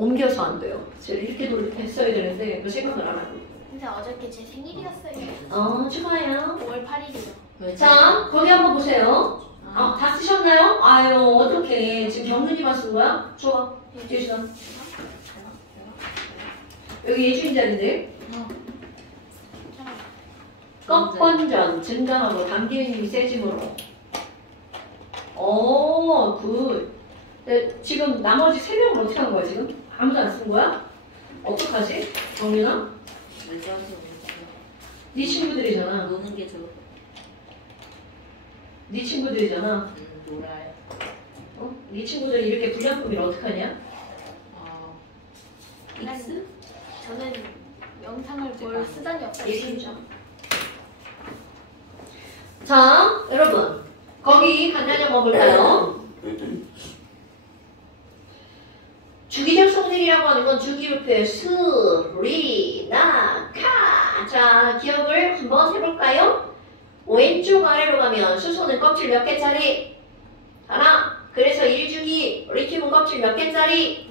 옮겨서 안 돼요. 제가 이렇게 했어야 되는데 그 생각을 안 하고. 근데 어저께 제 생일이었어요. 좋아요. 5월 8일이요. 자, 거기 한번 보세요. 다 쓰셨나요? 아유, 어떡해. 지금 경륜이만 쓴 거야? 좋아. 예준아. 여기 예준이 자리인데. 꺾번전, 증강하고 당기는 힘이 세짐으로. 굿. 근데 지금 나머지 3명은 어떻게 한 거야, 지금? 아무도 안 쓴 거야? 어떡하지? 경륜아? 네 친구들이잖아. 노는 게 좋을 것 네 친구들이잖아. 놀아요. 네 친구들이 이렇게 불량품이를 어떡하냐? 익스? 저는 영상을 볼 수단이 없어요. 예술이죠. 자, 여러분. 거기 간단히 한번 볼까요? 주기적 성질이라고 하는 건 주기율표의 수, 리, 나, 카. 자, 기억을 한번 해볼까요? 왼쪽 아래로 가면 수소는 껍질 몇 개짜리? 하나. 그래서 1주기, 리튬은 껍질 몇 개짜리?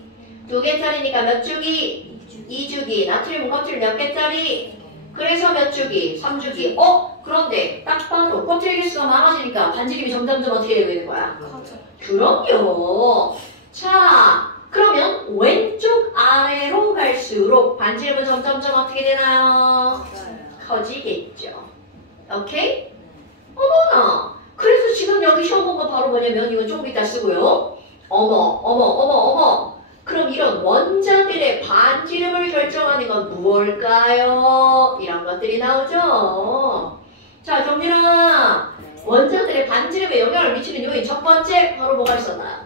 2개짜리니까 몇 주기? 2주기. 나트륨은 껍질 몇 개짜리? 그래서 몇 주기? 3주기. 그런데 딱 봐도 껍질 개수가 많아지니까 반지름이 점점점 어떻게 되고 있는 거야? 커져. 그럼요. 자, 그러면 왼쪽 아래로 갈수록 반지름은 점점점 어떻게 되나요? 커지겠죠. 오케이? 어머나. 그래서 지금 여기 시험 본 거 바로 뭐냐면 이건 조금 이따 쓰고요. 어머. 그럼 이런 원자들의 반지름을 결정하는 건 무엇일까요? 이런 것들이 나오죠. 자, 경민아. 원자들의 반지름에 영향을 미치는 요인 첫 번째 바로 뭐가 있었나요?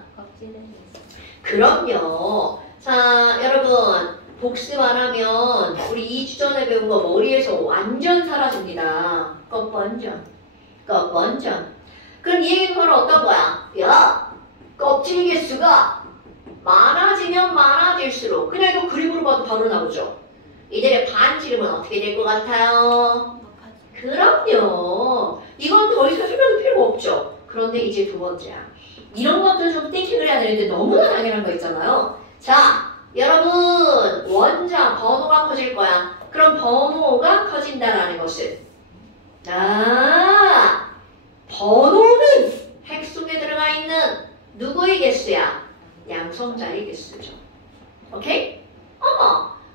그럼요. 자, 여러분 복습 안 하면 우리 2주 전에 배운 거 머리에서 완전 사라집니다. 껍번전. 그럼 이 얘기는 바로 어떤 거야? 야, 껍질 개수가 많아지면 많아질수록 그냥 이거 그림으로 봐도 바로 나오죠. 이들의 반지름은 어떻게 될 것 같아요? 그럼요. 이건 더 이상 설명할 필요가 없죠. 그런데 이제 두 번째야. 이런 것들 좀 띵킹을 해야 되는데 너무나 당연한 거 있잖아요. 자, 여러분 원자 번호가 커질 거야. 그럼 번호가 커진다라는 것은 번호는 핵 속에 들어가 있는 누구의 개수야? 양성자의 개수죠. 오케이?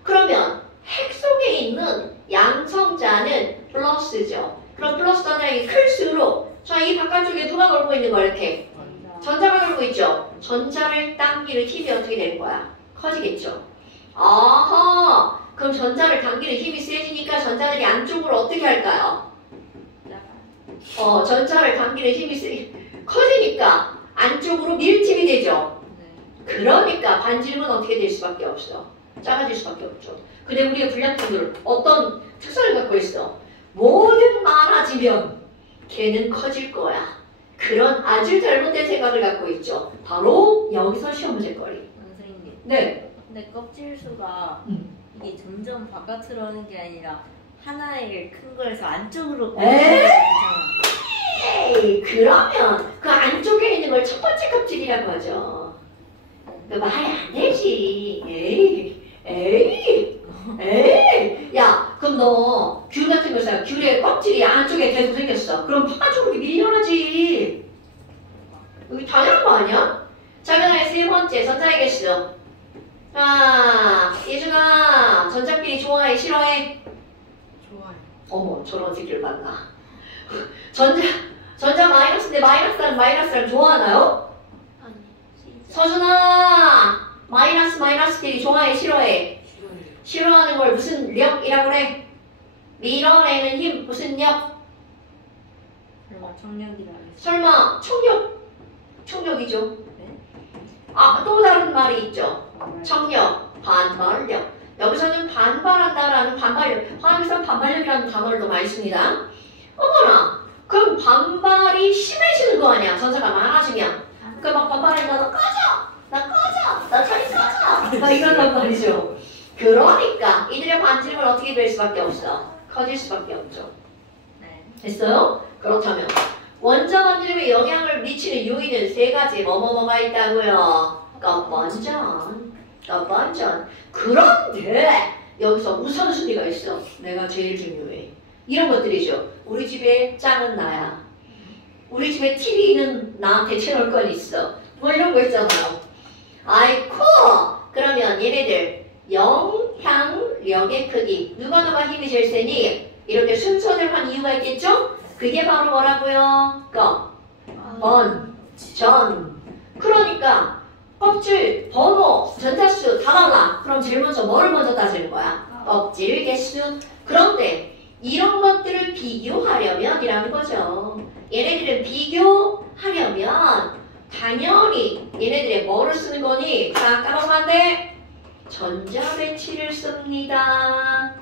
그러면 핵 속에 있는 양성자는 플러스죠. 그럼 플러스 단위가 클수록 자, 이 바깥쪽에 누가 걸고 있는 거야? 이렇게 전자가 걸고 있죠. 전자를 당기는 힘이 어떻게 되는 거야? 커지겠죠. 그럼 전자를 당기는 힘이 세지니까 전자들이 안쪽으로 어떻게 할까요? 전자를 당기는 힘이 커지니까 안쪽으로 밀집이 되죠. 그러니까 반지름은 어떻게 될 수밖에 없어? 작아질 수밖에 없죠. 근데 우리의 불량품들은 어떤 특성을 갖고 있어? 뭐든 많아지면 걔는 커질 거야. 그런 아주 잘못된 생각을 갖고 있죠. 바로 여기서 시험 문제거리. 선생님. 네. 근데 껍질 수가 이게 점점 바깥으로 오는 게 아니라 하나의 큰 거에서 안쪽으로. 에이, 그러면 그 안쪽에 있는 걸 첫 번째 껍질이라고 하죠. 그 말이 안 되지. 에이. 야, 그럼 너 귤 같은 거 사. 귤의 껍질이 안쪽에 계속 생겼어. 그럼 바깥쪽으로 밀려나지. 여기 당연한 거 아니야? 자, 그 다음에 세 번째 전자의 개수. 자, 예준아, 전자끼리 좋아해, 싫어해? 좋아요. 어머, 저런 새끼를 만나. 전자 마이너스인데 마이너스랑 좋아하나요? 아니. 서준아, 마이너스끼리 좋아해, 싫어해? 싫어하는 걸 무슨 력이라고 그래? 밀어내는 힘, 무슨 력? 청력이라. 설마 청력이죠? 네? 또 다른 말이 있죠. 청력, 반발력. 여기서는 반발한다라는 반발력, 화학에서 반발력이라는 단어를 더 많이 씁니다. 어머나, 그럼 반발이 심해지는 거 아니야? 전자가 많아지면. 그러니까 막 반발한다, 너 꺼져, 나 저리 꺼져, 막 이런단 말이죠. 그러니까 이들의 반지름은 어떻게 될 수밖에 없어? 커질 수밖에 없죠. 네. 됐어요? 그렇다면 원자 반지름에 영향을 미치는 요인은 세 가지 뭐가 있다고요? 껍번전, 번전. 그런데 여기서 우선순위가 있어. 내가 제일 중요해. 이런 것들이죠. 우리 집에 짱은 나야. 우리 집에 TV는 나한테 채널권 있어. 뭐 이런 거 있잖아요. 아이쿠! 그러면 얘네들 영향력의 크기. 누가 힘이 제일 세니? 이렇게 순서대로 한 이유가 있겠죠? 그게 바로 뭐라고요? 전. 그러니까 껍질, 번호, 전자수 다 달라. 그럼 제일 먼저 뭐를 먼저 따지는 거야? 껍질 개수. 그런데 이런 것들을 비교하려면이라는 거죠. 얘네들은 비교하려면 당연히 얘네들의 뭐를 쓰는 거니? 자, 까먹었는데 전자배치를 씁니다.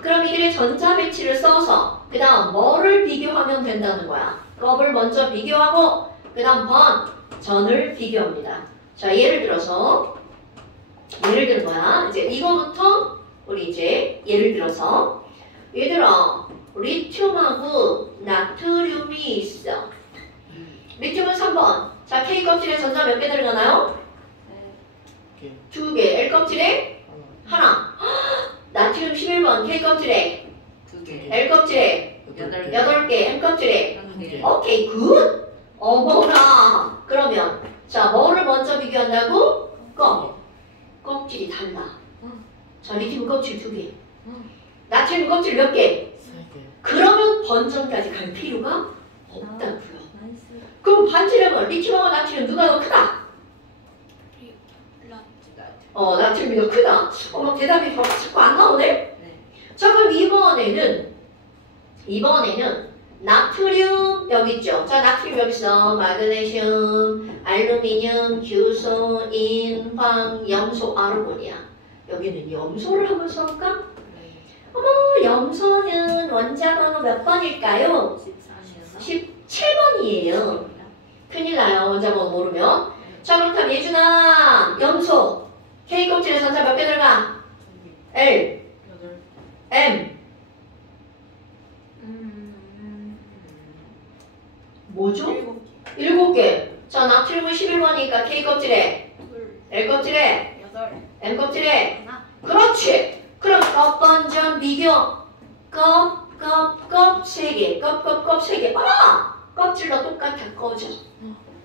그럼 이들의 전자배치를 써서 그 다음 뭐를 비교하면 된다는 거야? 껍을 먼저 비교하고 그 다음 전을 비교합니다. 자, 예를 들어서 뭐야? 이제 이거부터 우리 이제 예를 들어서 얘들아 리튬하고 나트륨이 있어. 리튬은 3번. 자, K 껍질에 전자 몇 개 들어가나요? 2개. L 껍질에 하나. 나트륨 11번. K 껍질에 2개. L 껍질에 8개. M 껍질에 1개. 오케이, 굿. 어머나. 그러면 자, 뭐를 먼저 비교한다고? 껍질이 달라. 자, 리튬 껍질 2개. 나트륨 껍질 몇 개? 3개. 그러면 번전까지 갈 필요가 없다고요. 그럼 반지름은 리튬하고 나트륨 누가 더 크다? 나트륨이 더 크다. 막 대답이 자꾸 안 나오네? 네. 자, 그럼 이번에는 나트륨 여기 있죠. 자, 나트륨 여기 있어. 마그네슘, 알루미늄, 규소, 인, 황, 염소, 아르곤이야. 여기는 염소를 한번 써볼까? 어머, 염소는 원자 번호 몇 번일까요? 17번이에요. 큰일 나요. 원자 번호 모르면. 자, 그렇다면 예준아, 염소. K 껍질에 전자 몇 개 들어가? L, M. 뭐죠? 7개. 자, 나트륨은 11번이니까 K 껍질에, L 껍질에, M 껍질에. 그렇지. 그럼 껍번전 비교. 껍 3개. 껍 3개. 봐라. 껍질로 똑같아. 꺼져.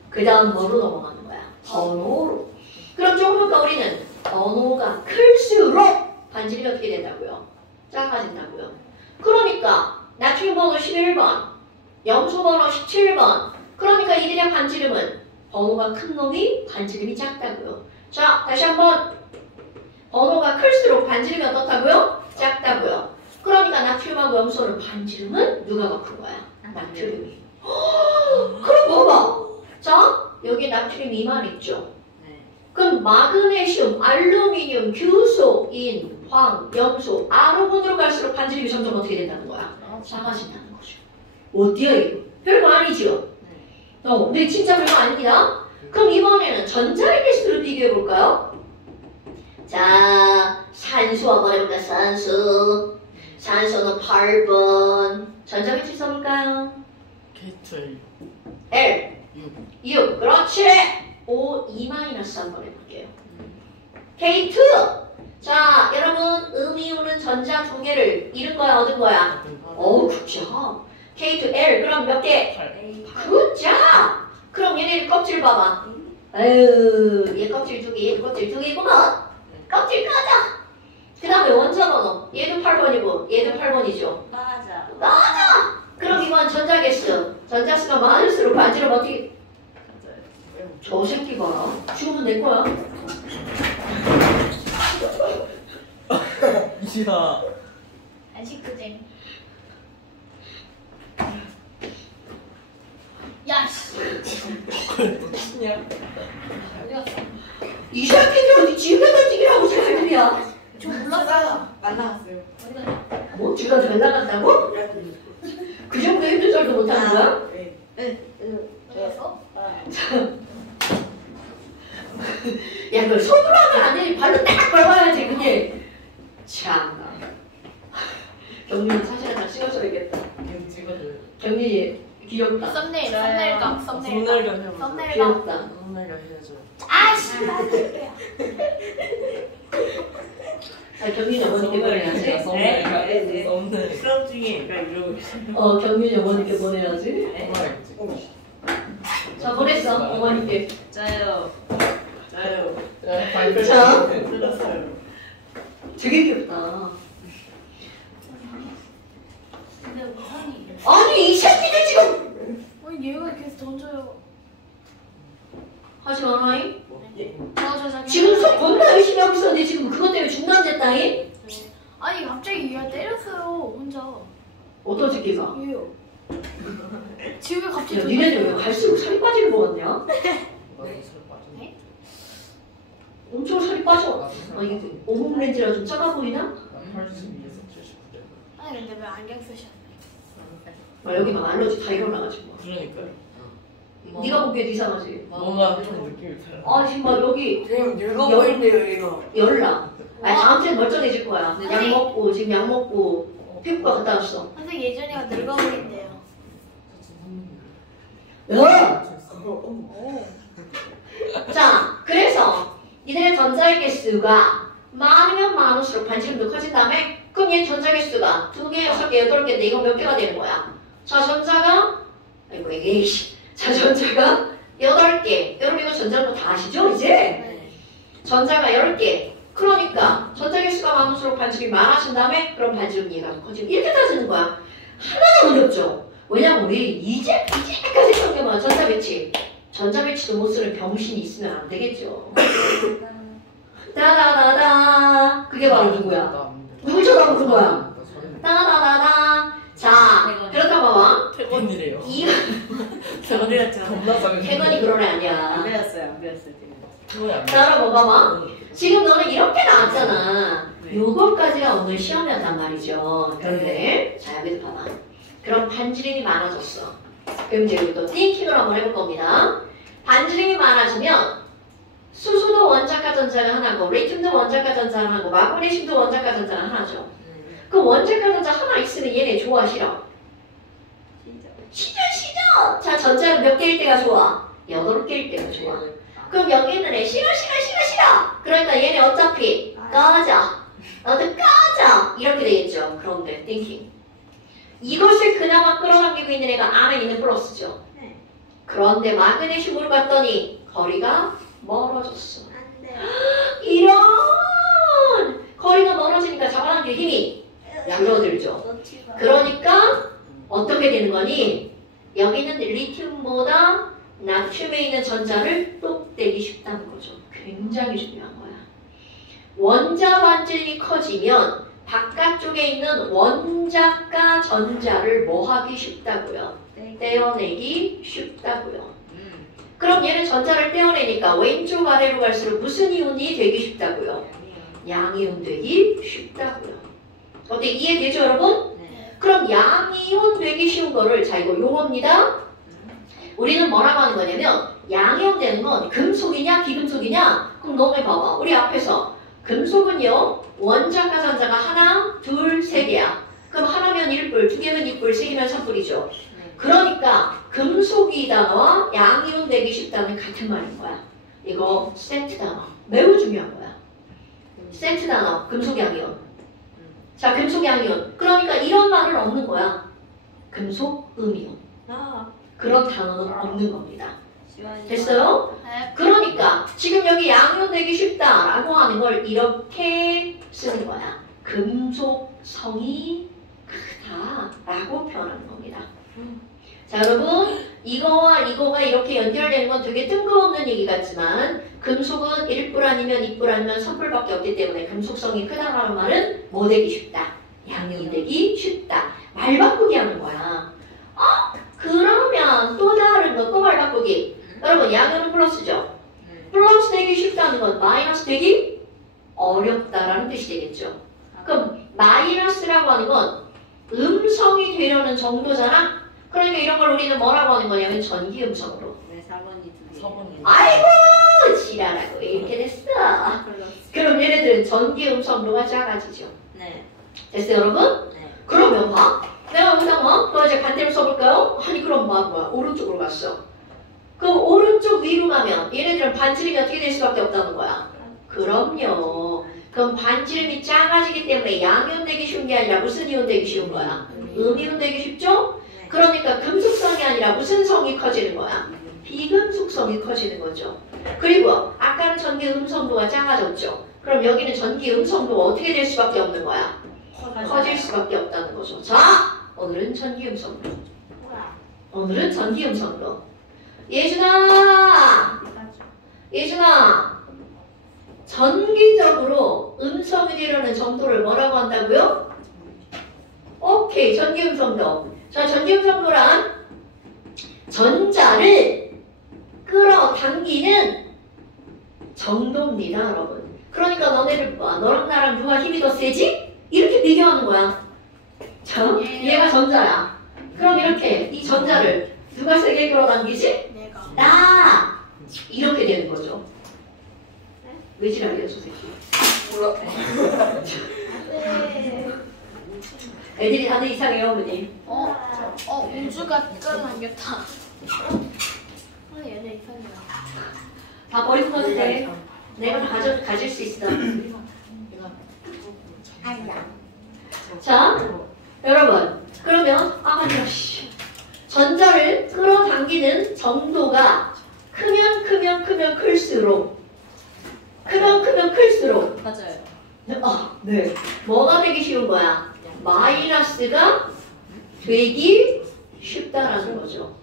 그 다음 뭐로 넘어가는 거야? 번호로. 그럼 조금 더 우리는 번호가 클수록 반지름이 어떻게 된다고요? 작아진다고요. 그러니까 나트륨 번호 11번, 염소 번호 17번. 그러니까 이들의 반지름은 번호가 큰 놈이 반지름이 작다고요. 자, 다시 한번. 번호가 클수록 반지름이 어떻다고요? 작다고요. 그러니까 나트륨하고 염소는 반지름은 누가 더 큰 거야? 나트륨이. 그럼 봐봐. 자, 여기 나트륨 2만 있죠? 그럼 마그네슘, 알루미늄, 규소, 인, 황, 염소, 아르곤으로 갈수록 반지름이 점점 어떻게 된다는 거야? 작아진다는 거죠. 어때요 이거? 별거 아니죠? 근데 진짜 별거 아닙니다. 그럼 이번에는 전자의 개수를 비교해 볼까요? 자, 산수 한번 해볼까? 산소는 8번. 전자 개수 써볼까요? K2L L 6. 그렇지. O 2-1 한번 해볼게요. K2. 자, 여러분 음이온은 전자 2개를 잃은 거야 얻은 거야? 굿자. K2L 그럼 몇 개? 8. 굿자. 그럼 얘네 껍질 봐봐. 아유, 얘 껍질 2개, 얘 껍질 2개구만. 껍질 까자. 그 다음에 원자 번호. 얘도 8번이고 얘도 8번이죠. 맞아. 그럼 이번 전자 개수. 전자수가 많을수록 반지름 어떻게? 저 새끼 봐라. 죽으면 내 거야. 이시다. 안식구쟁. 야씨. 어디 갔어? 이 새끼들 어디 지우개 던지기라고 새끼들이야. 저 몰랐어요. 날라갔어요. 어디 갔어? 뭐? 쥐가 잘 나간다고? 그 정도 힘든 소리도 못하는 거야? 네. 어디 갔어? 야, 그걸 손으로 하면 안 되니 발로 딱 밟아야지 그게. 참나. 경민이 사진 하나 찍어줘야겠다. 그냥 찍어줘요. 경민이 귀엽다. 썸네일 각. 썸네일 좀 해보세요. 썸네일 각. 귀엽다. 썸네일 해야죠. 아 아씨 나한테 경윤이 어머니께 보내야지. 네. 없네. 수업 중에 이러고 있어요. 경윤이 어머니께 보내야지. 자, 보냈어, 어머니께. 짜요. 자. 틀렸어요. 되게 귀엽다. 근데 우산이 아니, 이 새끼들 지금! 아니 얘가 계속 던져요. 하지 마라잉. 저 지금 수업 겁나 열심히 하고 있었는데 지금 그것 때문에 중단됐다잉? 아니 갑자기 얘가 때렸어요 혼자. 어떤 새끼가? 얘요. 지금 왜 갑자기 야, 니네들 왜 갈수록 살이 빠지는 거 같냐? 나도 살 빠졌네. 엄청 살이 빠져. 나도 살 아, 이게 오븐 렌즈라 좀 작아 보이나? 난 82에서 79대. 아니 근데 왜 안경 쓰셨나요? 아, 여기 막 알러지 다 일어나가지고. 그러니까요. 네가 보기에도 이상하지? 뭔가 좀 느낌이 달라. 아, 지금 막 여기 지금 늙어 보이네요 이거. 열나. 아니, 다음 주에 멀쩡해질 거야. 네. 약 먹고, 지금 약 먹고, 피부과 갔다 왔어. 선생님 예전이가 늙어 보인대요. 야! 자, 그래서 이들의 전자의 개수가 많으면 많을수록 반지름도 커진 다음에 그럼 얘 전자 개수가 2개, 6개, 8개인데 이거 몇 개가 되는 거야? 자, 전자가 아이고 이게 자, 전자가 8개. 여러분 이거 전자는 다 아시죠 이제? 네. 전자가 10개. 그러니까 전자 개수가 많을수록 반지름이 많아진 다음에 그럼 반지름 얘가 더 커지고 이렇게 따지는 거야. 하나는 어렵죠. 왜냐면 우리 이제까지 했던 게 뭐야? 전자 배치. 전자 배치도 못 쓰는 병신이 있으면 안 되겠죠. 따다다다. 그게 바로 누구야? 누굴 쳐다보는 거야? 따다다다. 자, 그렇다 봐봐. 퇴근이래요. 이거 안 배웠죠. 겁나 싸게. 태건이 그런 애 안 아니야. 배웠어요. 안 배웠어요. 그거야 안 돼. 따라 봐봐. 지금 너는 이렇게 나왔잖아. 네. 요거까지가 오늘 시험이었단 말이죠. 그런데 자 여기서 봐봐. 그럼 반지름이 많아졌어. 그럼 이제 여기부터 띵킹을 한번 해볼 겁니다. 반지름이 많아지면 수소도 원자가 전자가 하나고 리튬도 원자가 전자가 하나고 마그네슘도 원자가 전자가 하나죠. 그 원자가 전자 하나 있으면 얘네 좋아 싫어? 싫어. 자 전자는 몇 개일 때가 좋아? 8개일 때가 좋아. 그럼 여기 있는 애 싫어. 그러니까 얘네 어차피 꺼져. 너도 꺼져. 이렇게 되겠죠. 그런데 띵킹. 이것을 그나마 끌어당기고 있는 애가 안에 있는 플러스죠. 네. 그런데 마그네슘으로 갔더니 거리가 멀어졌어. 안 돼. 이런 거리가 멀어지니까 잡아당길 힘이 줄어들죠. 그러니까 어떻게 되는 거니? 여기는 리튬보다 나트륨에 있는 전자를 똑대기 쉽다는 거죠. 굉장히 중요한 거야. 원자 반지름이 커지면 바깥쪽에 있는 원자가 전자를 뭐 하기 쉽다고요? 떼어내기 쉽다고요. 그럼 얘는 전자를 떼어내니까 왼쪽 아래로 갈수록 무슨 이온이 되기 쉽다고요? 양이온 되기 쉽다고요. 어때? 이해되죠 여러분? 네. 그럼 양이온 되기 쉬운 거를 자 이거 요겁니다. 우리는 뭐라고 하는 거냐면 양이온 되는 건 금속이냐 비금속이냐? 그럼 너네 봐봐. 우리 앞에서 금속은요 원자가 전자가 하나, 둘, 세 개야. 그럼 하나면 1뿔, 2개면 2뿔, 3개면 3뿔이죠. 그러니까 금속이 단어와 양이온 되기 쉽다는 같은 말인 거야. 이거 세트 단어. 매우 중요한 거야. 세트 단어, 금속 양이온. 자, 금속 양이온. 그러니까 이런 말은 없는 거야. 금속 음이온. 그런 단어는 없는 겁니다. 됐어요? 네. 그러니까 지금 여기 양이온 되기 쉽다라고 하는 걸 이렇게 쓰는 거야. 금속성이 크다라고 표현하는 겁니다. 자 여러분 이거와 이거가 이렇게 연결되는 건 되게 뜬금없는 얘기 같지만 금속은 1뿔 아니면 2뿔 아니면 3뿔밖에 없기 때문에 금속성이 크다라는 말은 뭐 되기 쉽다. 양이온 되기 쉽다. 말 바꾸기 하는 거야. 그러면 또 다른 거 또 말 바꾸기. 여러분 양이온은 플러스죠. 플러스 되기 쉽다는 건 마이너스 되기 어렵다라는 뜻이 되겠죠. 그럼 마이너스라고 하는 건 음성이 되려는 정도잖아. 그러니까 이런 걸 우리는 뭐라고 하는 거냐면 전기 음성으로. 네, 4번이 2개. 4번이. 아이고 지랄하고 이렇게 됐어. 그럼 얘네들은 전기 음성도가 작아지죠. 네. 됐어요 여러분? 네. 그러면 봐. 내가 여기다 뭐? 또 이제 반대로 써볼까요? 아니 그럼 뭐야 오른쪽으로 갔어. 그럼 오른쪽 위로 가면 얘네들은 반지름이 어떻게 될 수밖에 없다는 거야? 그럼요. 그럼 반지름이 작아지기 때문에 양이온 되기 쉬운 게 아니라 무슨 이온 되기 쉬운 거야? 음이온 되기 쉽죠? 그러니까 금속성이 아니라 무슨 성이 커지는 거야? 비금속성이 커지는 거죠. 그리고 아까는 전기 음성도가 작아졌죠. 그럼 여기는 전기 음성도가 어떻게 될 수밖에 없는 거야? 커질 수밖에 없다는 거죠. 자, 오늘은 전기 음성도. 오늘은 전기 음성도. 예준아! 예준아! 전기적으로 음성이 되려는 정도를 뭐라고 한다고요? 오케이, 전기 음성도. 자, 전기 음성도란 전자를 끌어당기는 정도입니다, 여러분. 그러니까 너네들 봐. 너랑 나랑 누가 힘이 더 세지? 이렇게 비교하는 거야. 자, 얘가 전자야. 그럼 이렇게 이 전자를 누가 세게 끌어당기지? 내가. 나! 이렇게 되는 거죠. 왜 지랄이야, 저 새끼. 몰라. 애들이 다들 이상해요, 어머니. 우주가 끌어당겼다. 얘네 이상해. 다 버리고 가도 돼. 내가 다 가질 수 있어. 자, 여러분. 그러면, 아니야, 씨. 전자를 끌어당기는 정도가 크면 클수록 맞아요. 네. 뭐가 되기 쉬운 거야? 마이너스가 되기 쉽다라는 거죠.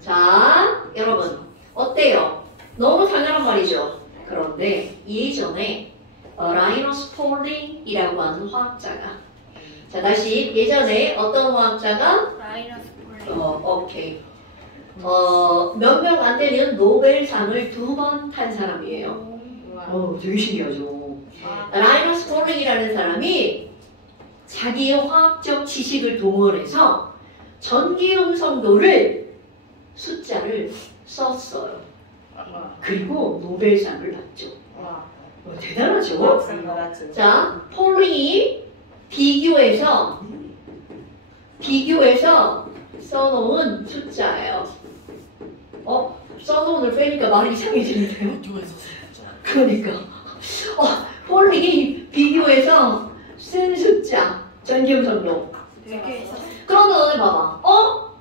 자, 여러분. 어때요? 너무 당연한 말이죠. 그런데 예전에 라이너스 폴링이라고 하는 화학자가 자, 다시 예전에 어떤 화학자가 마이너스 폴링. 오케이. 몇 명 안 되는 노벨상을 2번 탄 사람이에요. 되게 신기하죠. 라이너스 폴링이라는 사람이 자기의 화학적 지식을 동원해서 전기 음성도를 숫자를 썼어요. 그리고 노벨상을 받죠. 대단하죠. 자, 폴링이 비교해서 써놓은 숫자예요. 써놓은을 빼니까 말이 이상해지는데요? 그러니까 폴링이 비교해서 쓴 숫자 전기음성도. 그런데 너네 봐봐.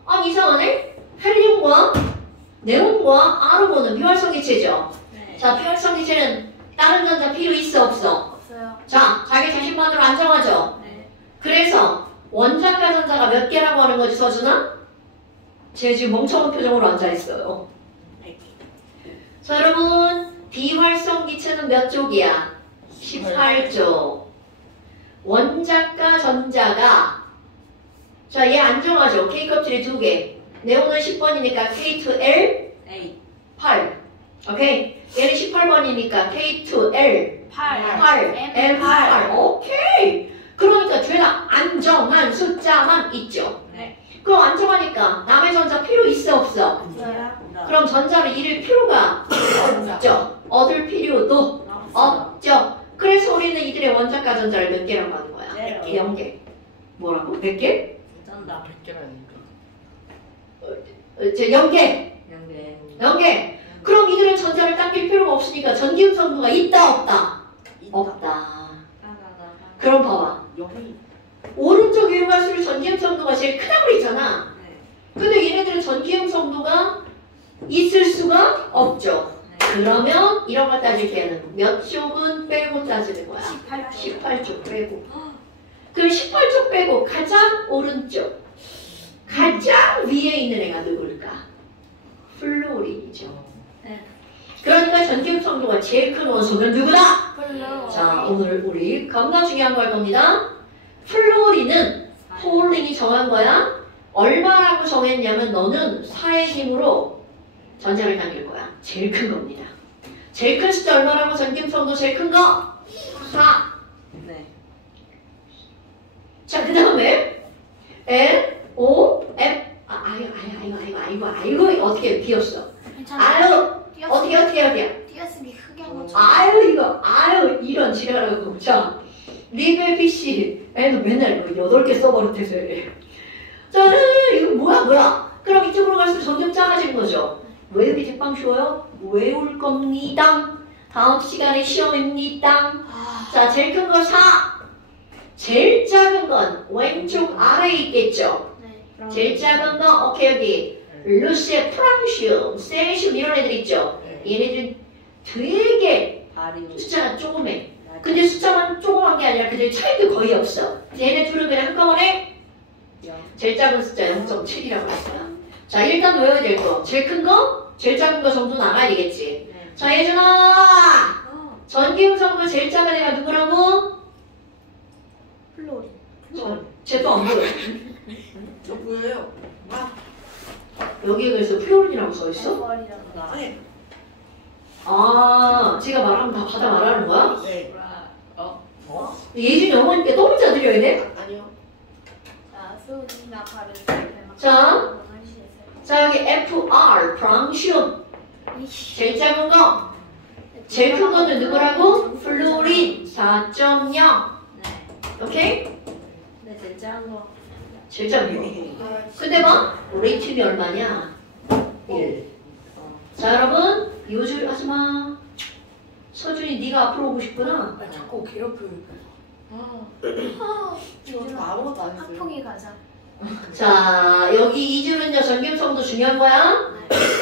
아니 이상하네? 헬륨과 네온과 아르곤은 비활성기체죠. 네. 자, 비활성기체는 다른 전자 필요 있어 없어? 없어요. 자, 자기 자신만으로 안정하죠. 네. 그래서 원자가 전자가 몇 개라고 하는 거지, 서준아? 쟤 지금 멍청한 표정으로 앉아있어요. 자, 여러분 비활성기체는 몇 쪽이야? 18쪽. 원자가 전자가 자, 얘 안정하죠. K껍질이 2개. 네온은 10번이니까 K2L 8. 오케이. 얘는 18번이니까 K2L 8. L8. 오케이. 그러니까 죄다 안정한 숫자만 있죠. 네. 그럼 안정하니까 남의 전자 필요 있어 없어? 없어요. 그럼 전자를 잃을 필요가 없죠. 얻을 필요도 없죠. 그래서 우리는 이들의 원자가 전자를 몇 개라고 하는 거야? 0개. 뭐라고? 몇 개? 쩐다. 100개라니까. 0개. 0개. 그럼 이들은 전자를 당길 필요가 없으니까 전기음성도가 있다 없다? 없다. 그럼 봐봐. 오른쪽 위로 갈수록 전기음성도가 제일 크다고 그랬잖아. 근데 얘네들은 전기음성도가 있을 수가 없죠. 그러면 이런 걸 따질 때는 몇 쪽은 빼고 따지는 거야? 18쪽 빼고. 그럼 18쪽 빼고 가장 오른쪽, 가장 위에 있는 애가 누굴까? 플루오린이죠. 그러니까 전기음성도가 제일 큰 원소는 누구다? 자, 오늘 우리 겁나 중요한 걸 겁니다. 플루오린은 폴링이 정한 거야. 얼마라고 정했냐면 너는 4의 힘으로 전자를 당길 거야. 제일 큰 겁니다. 제일 큰 숫자 얼마라고? 전기음성도 제일 큰 거? 4. 네. 자, 그 다음에 L, O, F. 아이고, 어떻게 비었어? 아유, 어떻게. 띄어쓰기 흑양. 아유, 이런 지랄하고. 자, 리벨 PC. 애는 맨날 8개 써버릇해서 이래. 자, 이거 뭐야. 그럼 이쪽으로 갈수록 점점 작아지는 거죠. 외우기 대빵 쉬워요? 외울 겁니다. 다음 시간에 시험입니다. 자, 제일 큰 거 4. 제일 작은 건 왼쪽 아래에 있겠죠? 네. 제일 작은 거, 오케이, 여기. 루시에 프랑시움, 세시움 이런 애들 있죠? 얘네들은 되게 발이 숫자가 조그매. 근데 숫자만 조그만 게 아니라 그들 차이도 거의 없어. 얘네 둘은 그냥 한꺼번에 제일 작은 숫자 0.7이라고 했어요. 자, 일단 외워야 될 거. 제일 큰 거, 제일 작은 거 정도 나가야 되겠지. 네. 자, 예준아! 전기음성도 제일 작은 애가 누구라고? 플로리. 쟤도 안 보여. 저 보여요. 여기에 그래서 플로린이라고 써있어? F1이라고. 아니. 아, 제가 말하면 다 받아 말하는 거야? 네. 어? 예준이 어머니께 너무 잘 들려야 돼? 아니요. 자, 소리나 발음. 자. 자, 여기 FR, 프랑시움. 제일 작은 거. 제일 큰 거는 누구라고? 플로린 4.0. 네. 오케이? 네, 제일 작은 거. 제일 작은 거. 근데 뭐? 레이팅이 얼마냐? 1. 자, 여러분. 요즘 하지마. 서준이 네가 앞으로 오고 싶구나. 아, 자꾸 괴롭혀요. 요즘 아무것도 안 했어요. 학폭이 가자. 자, 여기 이 줄은요, 전기음성도 중요한 거야.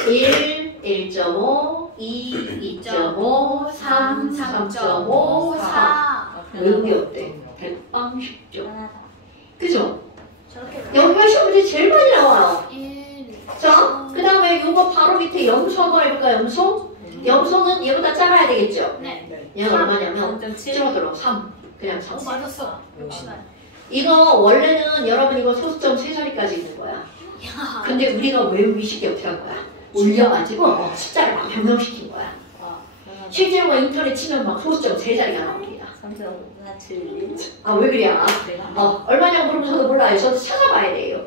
1, 1.5, 2, 2.5, 3, 3.5, 4. 외우기 어때? 대빵 쉽죠? 편하다. 그죠? 저렇게 여기가 시험 문제 제일 많이 나와요. 1. 자, 그 다음에 요거 바로 밑에 염소 한번 해볼까요? 염소? 염소는 얘보다 작아야 되겠죠? 네. 얘는 얼마냐면 0.7. 줄어들어. 3. 그냥 3. 맞았어. 역시나. 이거 원래는 여러분 이거 소수점 3자리까지 있는 거야. 야. 근데 우리가 외우기 쉽게 어떻게 한 거야? 올려가지고 숫자를 막 변경시킨 거야. 실제로 인터넷 치면 막 소수점 3자리가 나옵니다. 3.471. 아, 왜 그래야? 내가 얼마냐고 물으면 저도 몰라요. 저도 찾아봐야 돼요.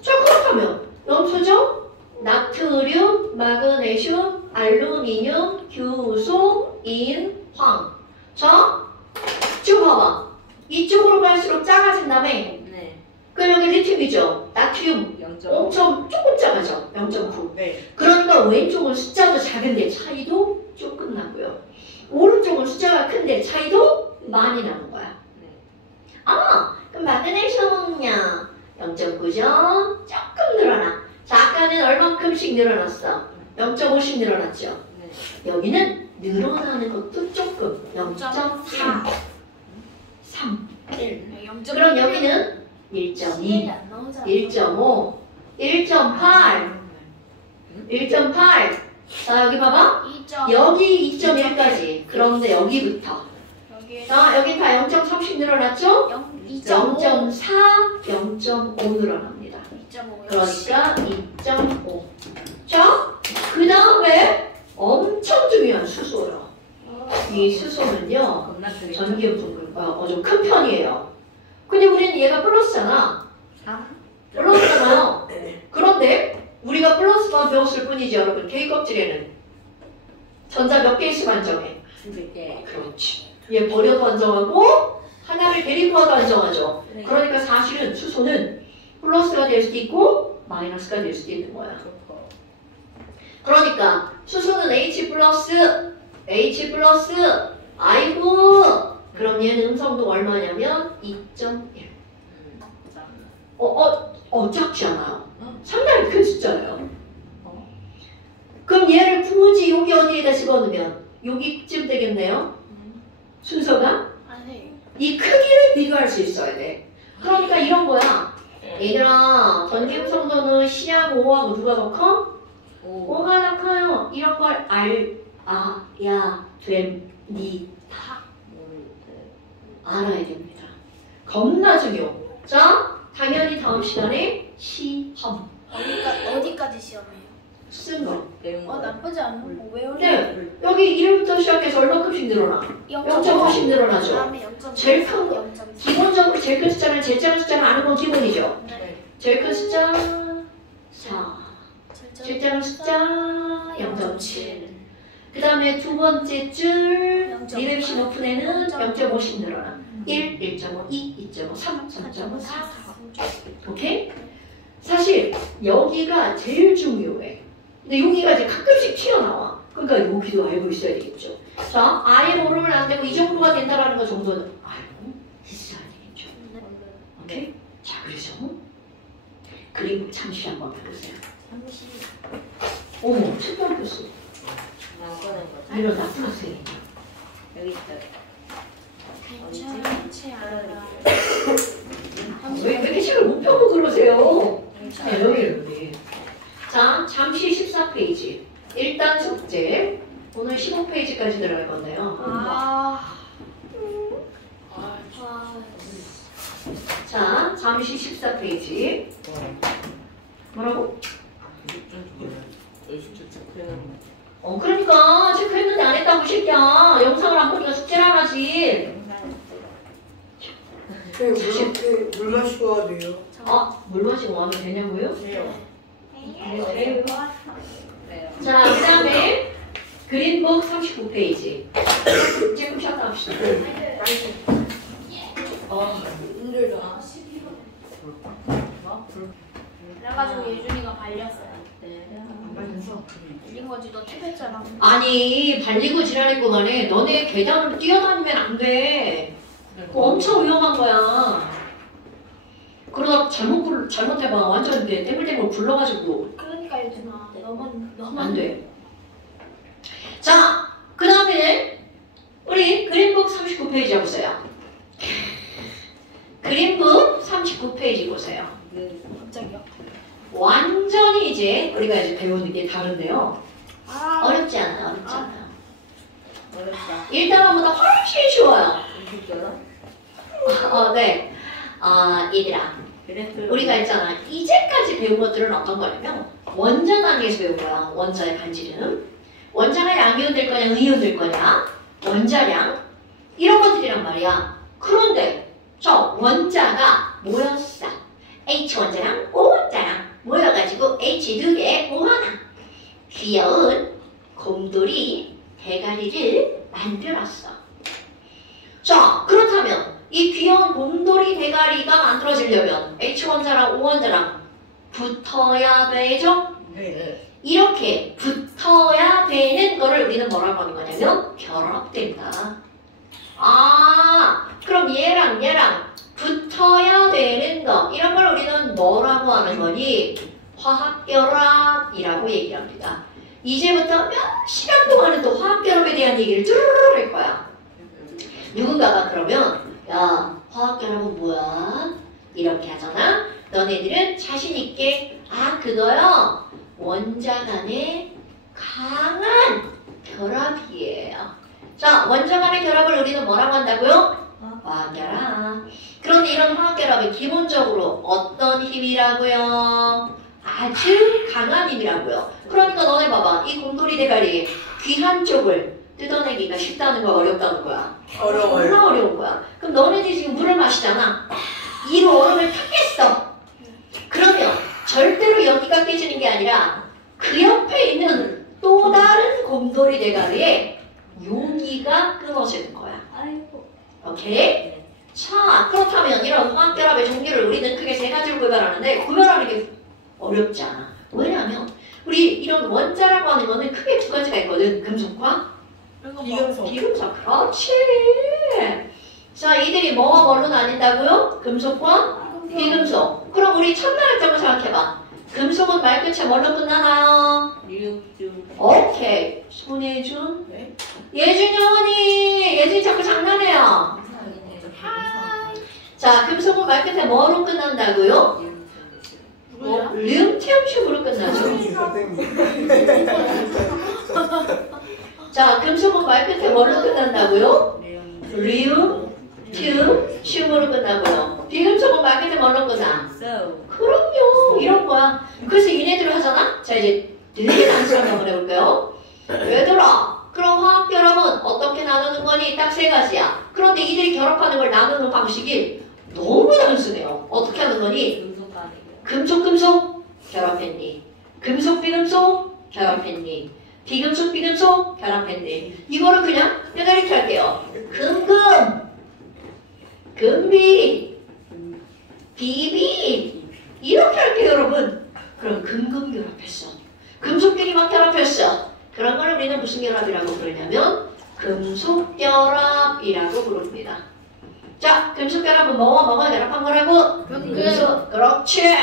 자, 그렇다면 염소죠? 나트륨, 마그네슘, 알루미늄, 규소, 인, 황. 자, 지금 봐봐. 이쪽으로 갈수록 작아진 다음에 네. 그럼 여기 리튬이죠? 나트륨 0.5. 엄청 조금 작아져. 0.9. 네. 그러니까 왼쪽은 숫자도 작은데 차이도 조금 나고요. 오른쪽은 숫자가 큰데 차이도 많이 나는 거야. 네. 아, 그럼 마그네슘은요 0.9죠? 조금 늘어나. 자, 아까는 얼만큼씩 늘어났어? 0.5씩 늘어났죠? 네. 여기는 늘어나는 것도 조금 0.3 3 네, 0.1. 그럼 여기는 1.2 안 나오잖아. 1.5 1.8 1.8 자, 여기 봐봐 2점. 여기 2.1까지 그런데 여기부터 여기 자, 여기 다 0.3씩 늘어났죠? 2.5. 0.4 0.5 늘어납니다 2.5. 그러니까 2.5 자, 그 다음에 엄청 중요한 수소요 이 수소는요 겁나 크게. 전기음성과 좀 큰 편이에요. 근데 우리는 얘가 플러스잖아. 3. 플러스잖아요. 네. 그런데 우리가 플러스만 배웠을 뿐이지 여러분. K 껍질에는 전자 몇 개씩 안정해. 2개. 그렇지. 얘 버려도 안정하고 하나를 데리고 와도 안정하죠. 네. 그러니까 사실은 수소는 플러스가 될 수도 있고 마이너스가 될 수도 있는 거야. 그러니까 수소는 H+, 아이고 그럼 얘는 음성도 얼마냐면 2.1 작지 않아요? 상당히 큰 숫자예요. 그럼 얘를 굳이 여기 어디에다 집어넣으면 여기쯤 되겠네요? 순서가? 아니. 이 크기를 비교할 수 있어야 돼. 그러니까 이런 거야. 얘들아 전기음성도는 C하고 O하고 누가 더 커? 5. 5가 더 커요. 이런 걸 알아야 됩니다. 알아야 됩니다. 겁나 중요. 자, 당연히 다음 시간에 시험 어디까지 시험해요? 쓴 거. 나쁘지 않은 왜 네, 여기 1부터 시작해서 얼마큼씩 늘어나? 0.5씩 늘어나죠. 그다음에 0.3. 제일 큰 거. 0.4. 기본적으로 제일 큰 숫자는 제일 작은 숫자를 아는 건 기본이죠. 네. 제일 큰 숫자 4, 제일 작은 숫자 0.7. 그 다음에 두 번째 줄 리랩시 높은 애는 0.5씩 늘어나. 1, 1.5, 2, 2.5, 3, 3.5, 4. 오케이? 사실 여기가 제일 중요해. 근데 여기가 이제 가끔씩 튀어나와. 그러니까 여기도 알고 있어야 되겠죠. 자, 아예 모르면 안 되고 이 정도가 된다라는 거 정도는 알고 있어야 되겠죠. 오케이? 자, 그래서 그림 잠시 한번 해보세요. 어머, 초등학교수. 나꺼낸 거죠. 이런 나쁜 학생이. 여기 있다. 괜찮지 않아. 왜 이렇게 책을 못 펴고 그러세요? 네, 여기. 자, 잠시 14페이지. 일단 숙제. 오늘 15페이지까지 들어갈 건데요. 자, 잠시 14페이지. 뭐라고? 숙제 체크해놨는데. 그러니까 체크했는데 안 했다고 이 새끼야. 영상을 안 보니까 숙제를 안 하지. 물 마시고 와야 돼요. 물 마시고 와면 되냐고요? 해요. 네. 자, 그 다음에 그린북 39페이지. 지금 쉬었다 합시다. 힘들다. 그래가지고 예준이가 발렸어요. 말면서 발린 거지 너 탭했잖아. 아니, 발리고 지랄했고 간에 너네 계단으로 뛰어다니면 안 돼. 그거 엄청 위험한 거야. 그러다 잘못해봐. 완전 땡글땡글 굴러가지고 그러니까 예준아 너만 안 돼. 자, 그 다음에 우리 그린북 39페이지 해보세요. 그린북 39페이지 보세요. 갑자기요? 완전히 이제 우리가 이제 배우는 게 다른데요. 어렵지 않아요. 어렵지 않아요. 어렵다. 일단보다 훨씬 쉬워요. 이거라? 네. 얘들아. 그래프. 우리가 있잖아. 이제까지 배운 것들은 어떤 거냐면 원자 단위에서 배운 거야. 원자의 반지름. 원자가 양이온 될 거냐, 의이온 될 거냐, 원자량 이런 것들이란 말이야. 그런데 저 원자가 모였어. H 원자랑 O 원자랑 모여가지고 H 두 개, O 하나. 귀여운 곰돌이 대가리를 만들었어. 자, 그렇다면 이 귀여운 곰돌이 대가리가 만들어지려면 H 원자랑 O 원자랑 붙어야 되죠? 네. 이렇게 붙어야 되는 거를 우리는 뭐라고 하는 거냐면 결합된다. 그럼 얘랑 붙어야 되는 거 이런 걸 우리는 뭐라고 하는 거니? 화학결합이라고 얘기합니다. 이제부터 몇 시간 동안은 또 화학결합에 대한 얘기를 쭈르르 할 거야. 누군가가 그러면 야, 화학결합은 뭐야? 이렇게 하잖아. 너네들은 자신 있게 그거요. 원자 간의 강한 결합이에요. 자, 원자 간의 결합을 우리는 뭐라고 한다고요? 화학결합. 그런데 이런 화학결합은 기본적으로 어떤 힘이라고요? 아주 강한 힘이라고요. 그러니까 너네 봐봐. 이 곰돌이 대가리 귀한 쪽을 뜯어내기가 쉽다는 거야, 어렵다는 거야? 어려워요. 얼마나 어려운 거야. 그럼 너네들이 지금 물을 마시잖아. 이로 얼음을 탔겠어. 그러면 절대로 여기가 깨지는 게 아니라 그 옆에 있는 또 다른 곰돌이 대가리에 여기가 끊어지는 거야. 아이고. 오케이? 자, 그렇다면 이런 화학결합의 종류를 우리는 크게 세 가지로 구별하는데 구별하는 게 어렵지 않아. 왜냐하면 우리 이런 원자라고 하는 거는 크게 두 가지가 있거든. 금속과 비금속. 비금속. 그렇지. 자, 이들이 뭐와 뭘로 나뉜다고요? 금속과 비금속. 그럼 우리 첫날 했던 거 생각해봐. 금속은 말 끝에 뭘로 끝나나요? 리움중. 오케이. 손예준. 네? 예준이 어머니. 예준이 자꾸 장난해요. 자, 금속은 말 끝에 뭐로 끝난다고요? 륨태음식으로 끝나죠. 선생님. 자, 금속은 말 끝에 뭘로 끝난다고요? 리움, 튬, 슘으로 끝나고요. 비금속은 말 끝에 뭘로 끝나? So. 그럼요. 이런 거야. 그래서 얘네들을 하잖아? 자, 이제 되게 단순한 한번 해볼게요. 얘들아, 그럼 화학결합은 어떻게 나누는 거니? 딱 세 가지야. 그런데 이들이 결합하는 걸 나누는 방식이 너무 단순해요. 어떻게 하는 거니? 금속 가니고. 금속 결합했니? 금속 비금속 결합했니? 비금속 결합했니? 이거를 그냥 내가 이렇게 할게요. 금비, 비비 이렇게 할게요, 여러분. 그럼 금금 결합했어. 금속끼리 막 결합했어. 그런 걸 우리는 무슨 결합이라고 부르냐면 금속결합이라고 부릅니다. 자, 금속결합은 뭐가 결합한 거라고? 금속. 그렇지.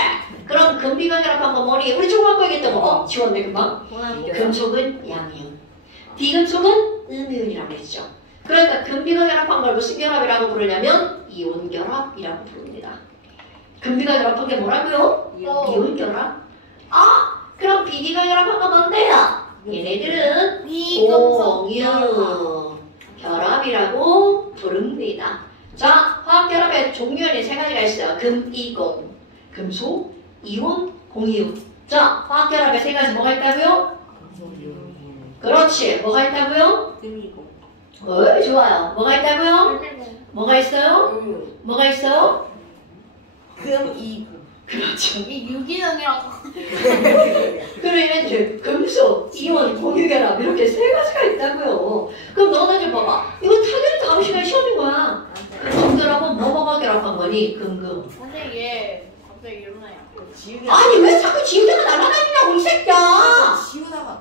그럼 금비가 결합한 건 뭐니? 우리 조금 아까 얘기했던 거. 지웠네 금방. 금속은 양이온. 비금속은 음이온이라고 했죠. 그러니까 금비가 결합한 걸 무슨 결합이라고 부르냐면 이온 결합이라고 부릅니다. 금비가 결합한 게 뭐라고요? 이온 결합. 아, 그럼 비비가 결합한 건 뭔데요? 얘네들은 공유 결합이라고 부릅니다. 자, 화학결합의 종류는 세 가지가 있어요. 금, 이공, 금속, 이온, 공이온. 자, 화학결합의 세 가지 뭐가 있다고요? 그렇지. 뭐가 있다고요? 금이고. 좋아요. 뭐가 있다고요? 뭐가 있어요? 뭐가 있어요? 금이고. 그렇죠. 이 유기농이라고. 그러면 이제 금속, 이온, 공유결합 이렇게 세 가지가 있다고요. 그럼 너네들 봐봐. 이거 당연히 다음 시간에 시험인 거야. 금속결합은 뭐가 결합한 거니? 금금. 선생님 얘 갑자기 일어나요. 아니 왜 자꾸 지우개가 날아다니냐고 이 새끼야.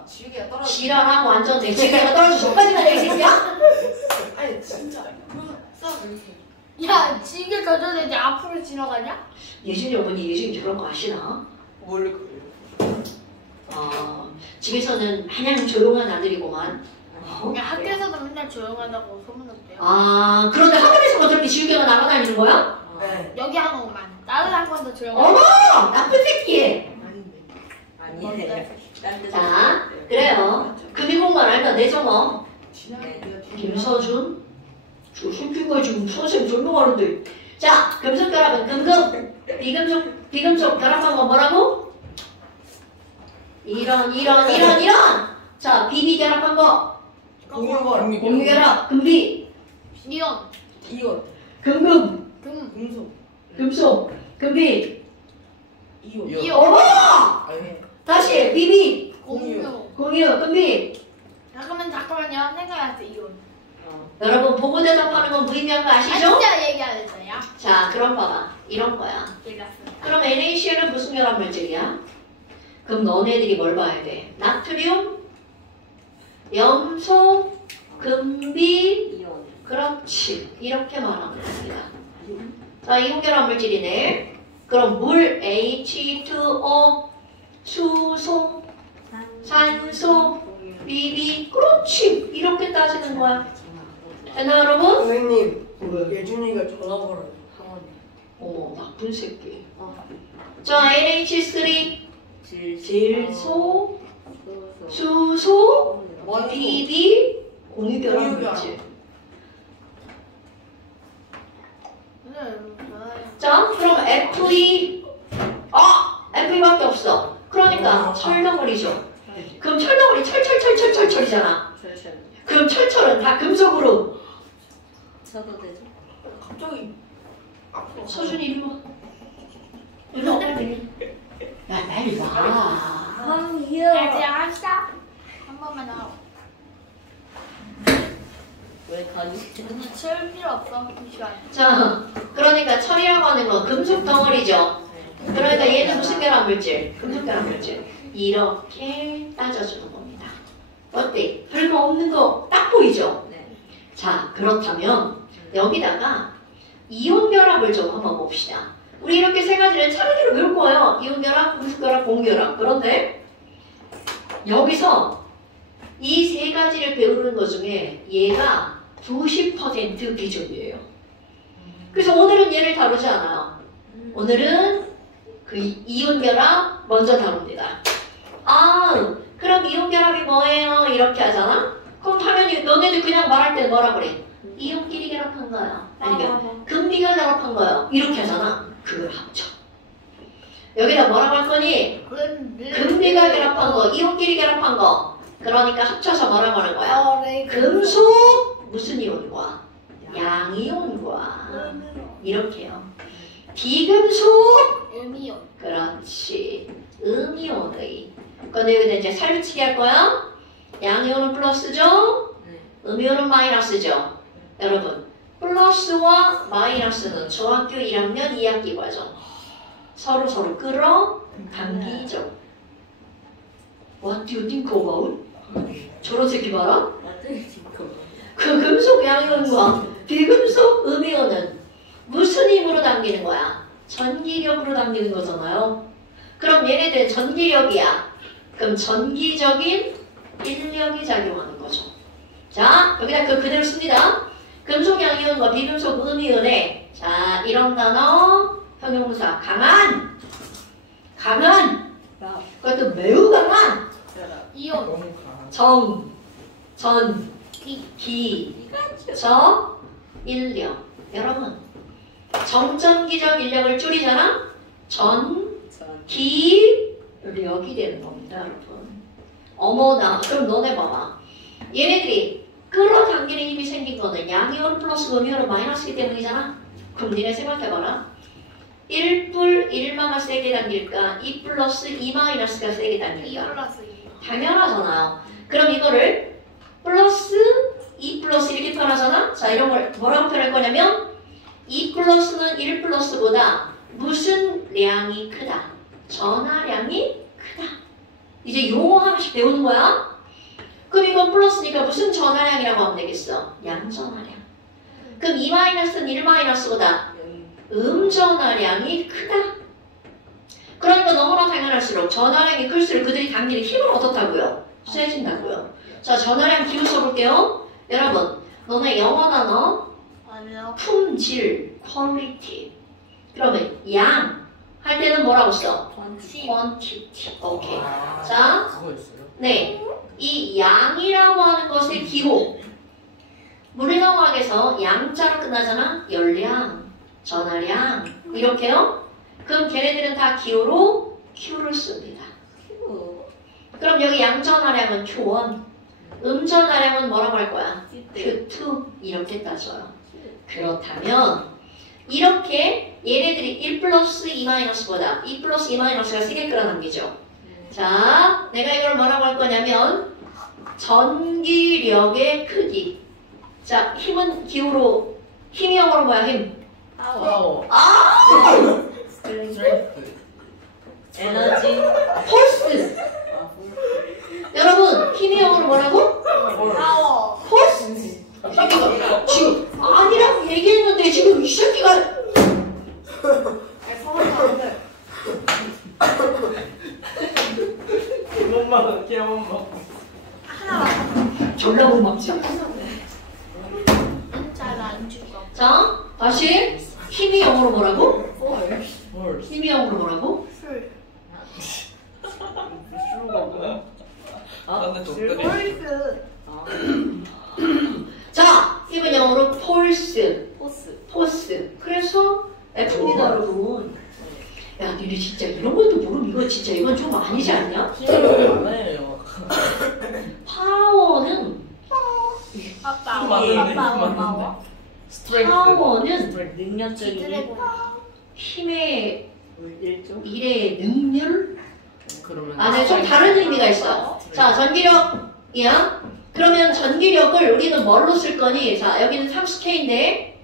지우개가 떨어져. 지랄하고 완전 내 지우개가 떨어져 저까지 가냐 이 새끼야. 아니 진짜. 이렇게. 야 지게 던져내지 앞으로 지나가냐? 예준이 어머니 예준이 저런 거 아시나? 원래 그래요. 집에서는 마냥 조용한 아들이고만. 그냥 학교에서도 맨날 조용하다고 소문났대요. 그런데 학원에서 저렇게 지우개가 날아다니는 거야? 네. 여기 학원만. 다른 학원도 어머! 조용하고. 나쁜 새끼! 아닌데. 아니에요. 자, 그래요. 금이공만 알면 되죠 뭐. 지나가기가 김서준? 저 새끼가 지금 선생님 설명하는데. 자, 금속결합은 금금, 비금속 결합한 건 뭐라고? 이런. 자, 비비 결합한 거. 공유결합, 금비, 이온, 이온. 금금, 금, 금속, 금비. 이온. 이온, 어머! 아니. 다시, 비비, 공유. 공유, 금비. 잠깐만요. 생각났어요. 이온. 여러분, 보고 대답하는 건 무의미한 거 아시죠? 진짜 얘기 안 했어요. 자, 그럼 봐봐. 이런 거야. 얘기했습니다. 그럼 NaCl은 무슨 결합 물질이야? 그럼 너네들이 뭘 봐야 돼? 나트륨, 염소, 금비, 이온. 그렇지. 이렇게 말하면 됩니다. 자, 이온 결합 물질이네. 그럼 물 H2O, 수소, 산소, 비비, 그렇지. 이렇게 따지는 거야. 됐나 여러분? 선생님. 왜? 예준이가 전화 걸어요. 학원에. 어머, 나쁜 새끼. 자, NH3, 질소, 수소, 비비, 공유결합 물질. 자, 그럼 Fe, Fe밖에 없어. 그러니까 철덩어리죠. 그럼 철덩어리 철이잖아. 그럼 철은 다 금속으로. 쳐도 되죠? 갑자기. 서준이 이리 와. 이리 와. 야, 빨리 와. 이제 합시다. 한 번만 하고. 왜 가지? 오늘 칠 필요 없어. 이 시간. 자, 그러니까 철이라고 하는 건 금속 덩어리죠. 그러니까 얘는 무슨 결합 물질? 금속 결합 물질. 이렇게 따져주는 겁니다. 어때? 별거 없는 거 딱 보이죠? 네. 자, 그렇다면 여기다가 이온 결합을 좀 한번 봅시다. 우리 이렇게 세 가지를 차례대로 배울 거예요. 이온 결합, 금속 결합, 공유 결합. 그런데 여기서 이 세 가지를 배우는 것 중에 얘가 90% 비중이에요. 그래서 오늘은 얘를 다루지 않아요. 오늘은 그 이온 결합 먼저 다룹니다. 그럼 이온 결합이 뭐예요? 이렇게 하잖아? 그럼 당연히 너네들 그냥 말할 때 뭐라 그래? 이온끼리 결합한 거야. 아니면 금비가 결합한 거야. 이렇게 하잖아. 그걸 합쳐. 여기다 뭐라고 할 거니? 금비가 결합한 거, 이온끼리 결합한 거. 그러니까 합쳐서 뭐라고 하는 거야? 금속 무슨 이온과 양이온과 이렇게요. 비금속 음이온. 그렇지. 음이온의. 근데 여기다 이제 살붙이기 할 거야. 양이온은 플러스죠? 음이온은 마이너스죠? 여러분, 플러스와 마이너스는 중학교 1학년 2학기 과정. 서로 끌어 당기죠. What do you think about? 저런 새끼 봐라. 완전히 지금 그 금속 양이온과 비금속 음이온은 무슨 힘으로 당기는 거야? 전기력으로 당기는 거잖아요. 그럼 얘네들 전기력이야. 그럼 전기적인 인력이 작용하는 거죠. 자, 여기다 그대로 씁니다. 금속 양이온과 비금속 음이온에 자, 이런 단어 형용사 강한 그것도 매우 강한 이온. 너무 강한. 정, 전, 기. 기, 저, 인력. 여러분, 정전기적 인력을 줄이잖아? 전기력이 되는 겁니다, 여러분. 어머나, 그럼 너네 봐봐. 얘네들이 끌어당기는 힘이 생긴 거는 양이온 플러스 음이온은 마이너스이기 때문이잖아? 그럼 니네 생각해봐라. 1불 1마가 세게 당길까? 2 플러스 2 마이너스가 세게 2 당길까? 플러스 2. 당연하잖아요. 그럼 이거를 플러스 2 플러스 이렇게 표현하잖아? 자, 이런 걸 뭐라고 표현할 거냐면 2 플러스는 1 플러스보다 무슨 량이 크다? 전하량이 크다. 이제 용어 하나씩 배우는 거야. 그럼 이건 플러스니까 무슨 전하량이라고 하면 되겠어? 양전하량. 그럼 2 마이너스는 1 마이너스보다 음전하량이 크다. 그러니까 너무나 당연할수록 전하량이 클수록 그들이 당기는 힘은 어떻다고요? 세진다고요. 자, 전하량 기호 써볼게요. 여러분, 너네 영어 단어 아니요. 품질, quality. 그러면 양 할 때는 뭐라고 써? quantity. 오케이. 아, 자, 그거 있어요? 네, 이 양이라고 하는 것의 기호. 물리정학에서 양자로 끝나잖아. 열량, 전하량 이렇게요. 그럼 걔네들은 다 기호로 Q를 씁니다. 그럼 여기 양전하량은 Q1, 음전하량은 뭐라고 할 거야? Q2 이렇게 따져요. 그렇다면 이렇게 얘네들이 1 플러스 2 마이너스보다 2 플러스 2 마이너스가 세게 끌어당기죠. 자, 내가 이걸 뭐라고 할 거냐면 전기력의 크기. 자, 힘은 기호로 힘이 영어로 뭐야? 힘. 파워. 스트렝스. 에너지. 폴스. 여러분, 힘이 영어로 뭐라고? 파워. 폴스. 지금 아니라고 얘기했는데 지금 이 새끼가 개mon만 개mon만. 하나. 졸라 못 막지. 잘안 죽어. 자, 다시 힘이 영어로 뭐라고? 헐. 힘이 영어로 뭐라고? 술. 수가 뭐야? 아, 근데 좀 폴스. 자, 힘은 영어로 폴스, 포스. 포스. 그래서 F입니다, 여러분. 야, 니네 진짜 이런 것도 모르면 이거 진짜 이건 좀 아니지 않냐? 많아요. 파워는 아빠. 맞는데? 아빠. 맞는데? 스트렝스. 파워는 능력적인 드래곤. 힘의 일종. 일의 능률? 그러면 네, 좀 다른 의미가 있어. 자, 전기력이야. 그러면 전기력을 우리는 뭘로 쓸 거니? 자, 여기는 상수 K인데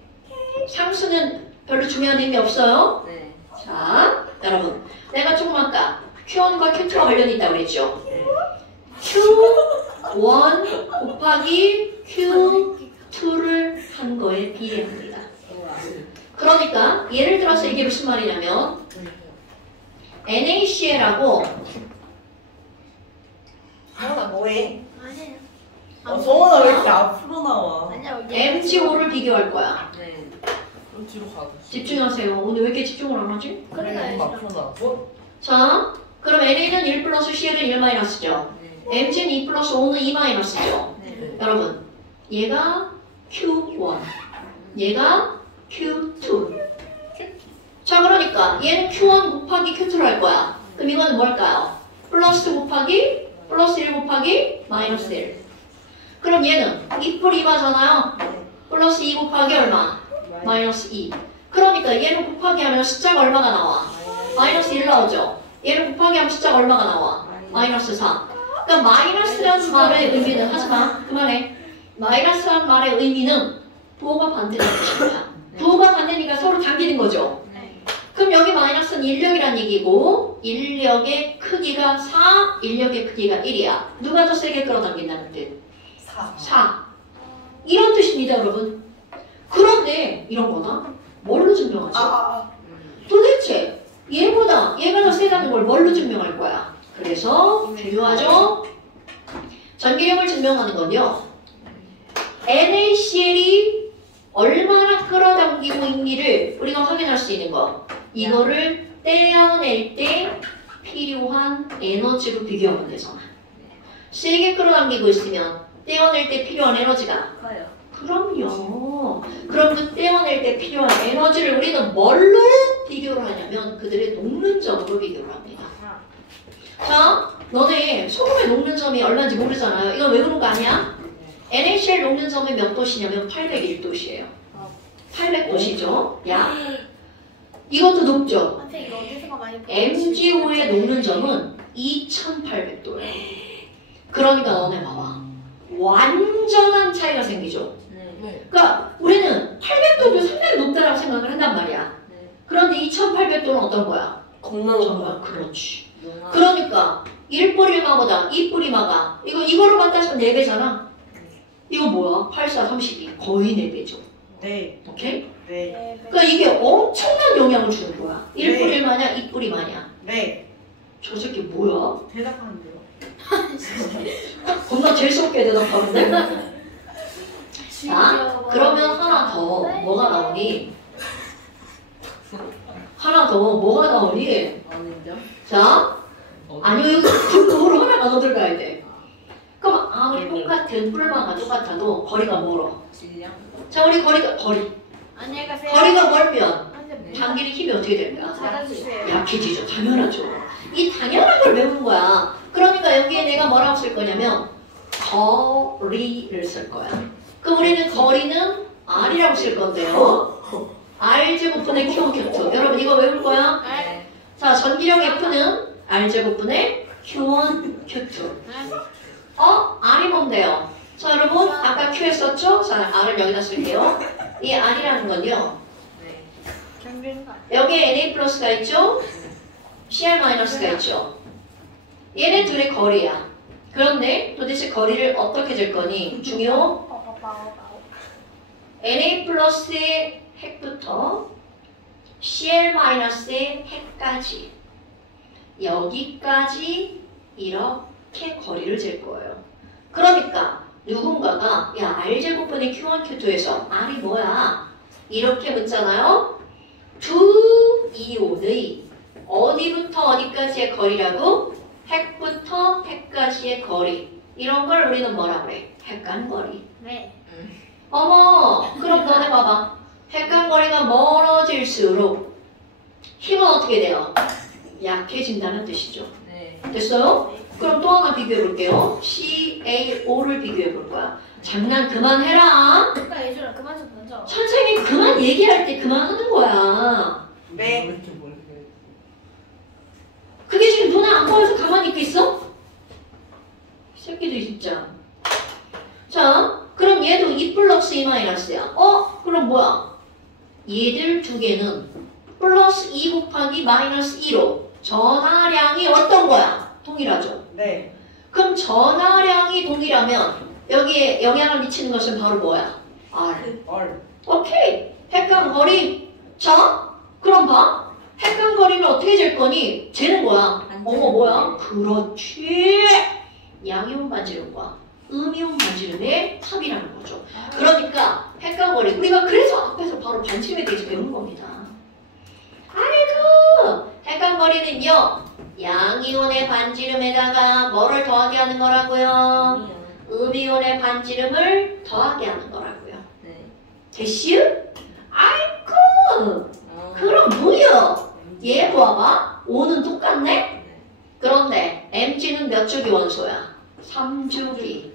상수는 별로 중요한 의미 없어요. 네. 자, 여러분, 내가 조금 아까 Q1과 Q2가 관련이 있다고 그랬죠? Q1 곱하기 Q2를 한 거에 비례합니다. 그러니까 예를 들어서 이게 무슨 말이냐면 NaCl하고 하나 뭐해? 아니에요. 성원아 왜 이렇게 앞으로 나와? 아니요. MgO를 비교할 거야. 네. 그럼 뒤로 가. 집중하세요. 오늘 왜 이렇게 집중을 안 하지? 그래. 너무 앞으로 나와. 자, 그럼 NA는 1 플러스 Cl은 1 마이너스죠. 네. Mg는 2 플러스 O는 2 마이너스죠. 네. 여러분, 얘가 Q1, 얘가 Q2. 자, 그러니까 얘는 Q1 곱하기 Q2를 할 거야. 그럼 이거는 뭘까요? 플러스 곱하기 플러스 1 곱하기 마이너스 1. 그럼 얘는 2풀 2바잖아요. 플러스 2 곱하기 얼마? 마이너스 2. 그러니까 얘를 곱하기 하면 숫자가 얼마가 나와? 마이너스 1 나오죠. 얘를 곱하기 하면 숫자가 얼마가 나와? 마이너스 4. 그러니까 마이너스라는 말의 의미는 하지마. 그만해. 마이너스라는 말의 의미는 부호가 반대되는 거야. 부호가 반대니까 서로 당기는 거죠. 네. 그럼 여기 마이너스는 인력이란 끌어당기기고 인력의 크기가 4, 인력의 크기가 1이야. 누가 더 세게 끌어당긴다는 뜻? 4. 이런 뜻입니다, 여러분. 그런데 이런 거나 뭘로 증명하죠? 도대체 얘보다 얘가 더 세다는 걸 뭘로 증명할 거야? 그래서 중요하죠? 전기력을 증명하는 건요. NaCl이 얼마나 끌어당기고 있니를 우리가 확인할 수 있는 거. 이거를 떼어낼 때 필요한 에너지로 비교하면 되잖아. 세게 끌어당기고 있으면 떼어낼 때 필요한 에너지가 커요. 그럼요. 그럼 그 떼어낼 때 필요한 에너지를 우리는 뭘로 비교를 하냐면 그들의 녹는 점으로 비교를 합니다. 자, 너네 소금의 녹는 점이 얼마인지 모르잖아요. 이건 왜 그런 거 아니야? NaCl 녹는 점이 몇 도시냐면 801도시예요. 800도시죠. 야, 이것도 녹죠. 선생님 이거 어디서 많이 MgO의 녹는 점은 2800도예요. 그러니까 너네 봐봐. 완전한 차이가 생기죠. 네. 그러니까 우리는 800도도 상당히 높다라고 생각을 한단 말이야. 네. 그런데 2800도는 어떤 거야? 겁나 정말 그렇지. 용암. 그러니까 1뿌리마보다 2뿌리마가 이거로만 따지면 4배잖아. 이거 뭐야? 8, 4, 32 거의 4배죠. 네. 오케이? 네. 그러니까 이게 엄청난 영향을 주는 거야. 1뿌리 마냐 2뿌리 마냐. 네. 저 새끼 뭐야? 대답하는데요. 겁나 재수없게 대답하는데? 자, 그러면 하나 더 뭐가 나오니? 하나 더 뭐가 나오니? 어느죠? 자, 아니요, 이거 그거로 하나가 더 들어가야 돼. 그럼 아무리 똑같은 뿔마가 똑같아도 거리가 멀어. 질량. 자, 우리 거리가 안녕히 가세요. 거리가 멀면 선생님 당기는 힘이 어떻게 될까? 받아주세요. 약해지죠. 당연하죠. 이 당연한 걸 배우는 거야. 그러니까 여기에 내가 뭐라고 쓸 거냐면 거리를 쓸 거야. 그럼 우리는 거리는 R이라고 쓸 건데요. R제곱분의 Q1Q2. 여러분 이거 외울 거야? 네. 자, 전기력 F는 R제곱분의 Q1, Q2. R이 뭔데요? 자, 여러분 아까 Q 했었죠? 자, R을 여기다 쓸게요. 이 R이라는 건요. 네. 경비인가? 여기에 Na 플러스가 있죠? Cr 마이너스가 있죠? 얘네 둘의 거리야. 그런데 도대체 거리를 어떻게 잴 거니? 중요. Na 플러스의 핵부터 Cl 마이너스의 핵까지 여기까지 이렇게 거리를 잴 거예요. 그러니까 누군가가 야 R제곱분의 Q1, Q2에서 R이 뭐야? 이렇게 묻잖아요. 두 이온의 어디부터 어디까지의 거리라고? 핵부터 핵까지의 거리. 이런 걸 우리는 뭐라 그래? 핵간거리. 네. 어머, 그럼 너네 봐봐. 핵간거리가 멀어질수록 힘은 어떻게 돼요? 약해진다는 뜻이죠. 네. 됐어요? 그럼 또 하나 비교해 볼게요. CaO를 비교해 볼 거야. 장난 그만해라. 그러니까 예준아 그만 좀 던져. 선생님 그만 얘기할 때 그만하는 거야. 네. 그게 지금 눈에 안 보여서 가만히 있겠어? 이 새끼들 진짜. 자, 그럼 얘도 2 플러스 2 마이너스야. 그럼 뭐야? 얘들 두 개는 플러스 2 곱하기 마이너스 2로 전하량이 어떤 거야? 동일하죠? 네. 그럼 전하량이 동일하면 여기에 영향을 미치는 것은 바로 뭐야? R. 얼. 오케이. 핵간거리. 자, 그럼 봐. 핵간거리는 어떻게 잴 거니? 재는 거야. 어머 뭐야? 그렇지. 양이온 반지름과 음이온 반지름의 합이라는 거죠. 그러니까 핵간거리. 우리가 그래서 앞에서 바로 반지름에 대해서 배운 겁니다. 아이고. 핵간거리는요. 양이온의 반지름에다가 뭐를 더하게 하는 거라고요? 음이온의 반지름을 더하게 하는 거라고요. 네. 됐슈? 아이고. 그럼 뭐야? 얘 봐봐. O는 똑같네? 그런데 Mg는 몇 주기 원소야? 3주기.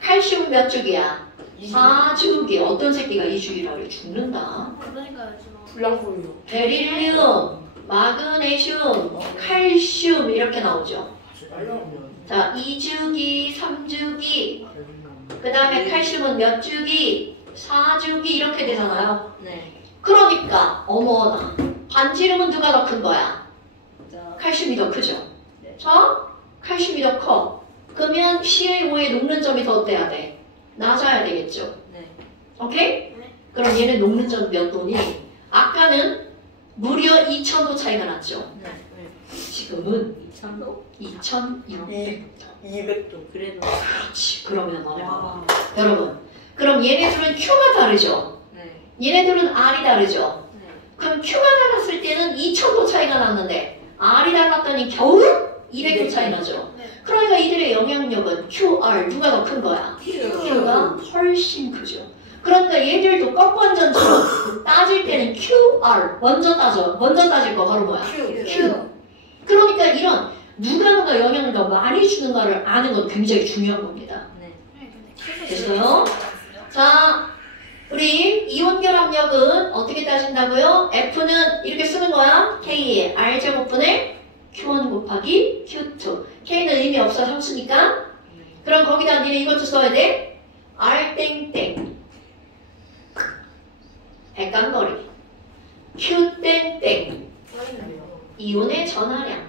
칼슘은 몇 주기야? 4주기. 어떤 새끼가 2주기라 그래? 죽는다. 그러니까 예준아. 불량소리요. 베릴륨, 마그네슘, 칼슘 이렇게 나오죠. 자, 2주기, 3주기. 그 다음에 칼슘은 몇 주기? 4주기 이렇게 되잖아요. 네. 그러니까 어머나 반지름은 누가 더 큰 거야? 칼슘이 더 크죠. 자, 칼슘이 더 커. 그러면 CaO의 녹는 점이 더 어때야 돼? 낮아야 되겠죠. 네. 오케이? 그럼 얘는 녹는 점 몇 도니? 아까는 무려 2000도 차이가 났죠. 네. 지금은 2,000도? 2600도. 200도. 그래도. 그렇지. 그러면 와. 여러분, 그럼 얘네들은 Q가 다르죠. 네. 얘네들은 R이 다르죠. 네. 그럼 Q가 달랐을 때는 2000도 차이가 났는데 R이 달랐더니 겨우 200도 차이 나죠. 네. 그러니까 이들의 영향력은 QR 누가 더 큰 거야? Q가 훨씬 크죠. 그러니까 얘들도 꺾완전처럼 따질 때는 QR 먼저 따질 거 바로 뭐야? Q. 그러니까 이런 누가 영향을 더 많이 주는가를 아는 건 굉장히 중요한 겁니다. 네. 됐어요? 자, 우리 이온 결합력은 어떻게 따진다고요? F는 이렇게 쓰는 거야. K의 R제곱분의 Q1 곱하기 Q2. K는 의미 없어 함수니까. 그럼 거기다 니네 이것도 써야 돼. R 땡땡 액관거리 Q 땡땡 이온의 전하량.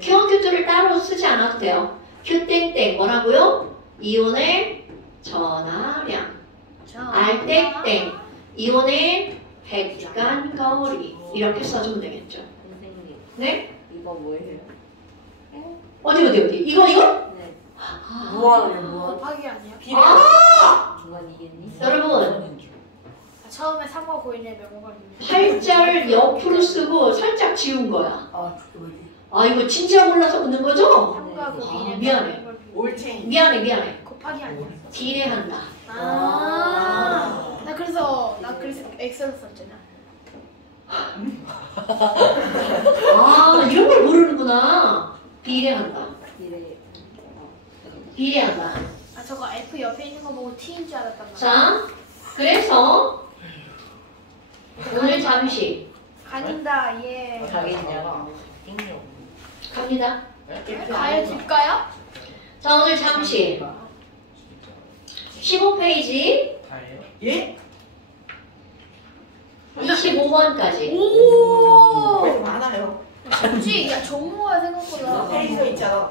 Q1, Q2를 따로 쓰지 않아도 돼요. Q 땡땡 뭐라고요? 이온의 전하량. R 땡땡 이온의 백간거리. 이렇게 써주면 되겠죠. 선생님, 네? 이거 뭐예요? 어디 이거? 네. 무한이에요. 곱하기 아니야? 중간이겠니? 여러분 처음에 3과 고인의 명호가 있네. 팔자를 옆으로 쓰고 살짝 지운 거야. 아, 그거 뭐지? 아 이거 진짜 몰라서 묻는 거죠? 3과 고인의 미안해. 올챙이. 미안해. 곱하기 아니야? 비례한다. 나 그래서 엑셀 썼잖아. 아 이런 걸 모르는구나. 비례한다. 이래. 비례한다. 아 저거 F 옆에 있는 거 보고 T인 줄 알았단 말이야. 자, 그래서 오늘 잠시 가닌다 얘. 가겠냐? 갑니다. 가요 뒷가요? 자, 오늘 잠시 15페이지 예? 25번까지. 오. 왜 많아요? 그치? 야 정모야 생각보다. 페이서 있잖아.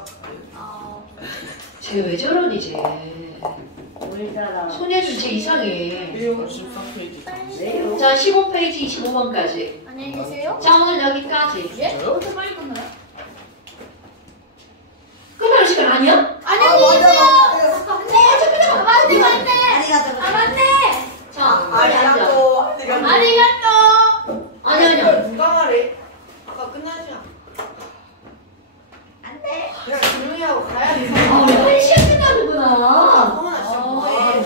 아. 쟤 왜 저러니 쟤. 울잖아. 소녀들 쟤 이상해. 14페이지. 왜요? 자, 15페이지 25번까지. 안녕히 계세요? 자, 오늘 여기까지. 예? 그렇게 빨리 끝나요? 끝나는 시간 아니야? 안녕히 계세요. 맞네. 아리가또. 아 맞네. 자, 빨리 앉아. 아리가또. 아리가또. 아니야. 누가 말해? 아까 끝나지 않아. 안 돼. 그냥 조용히 하고 가야 돼. 아, 왜 시간 끝나는구나. 성원아 진짜 뭐해?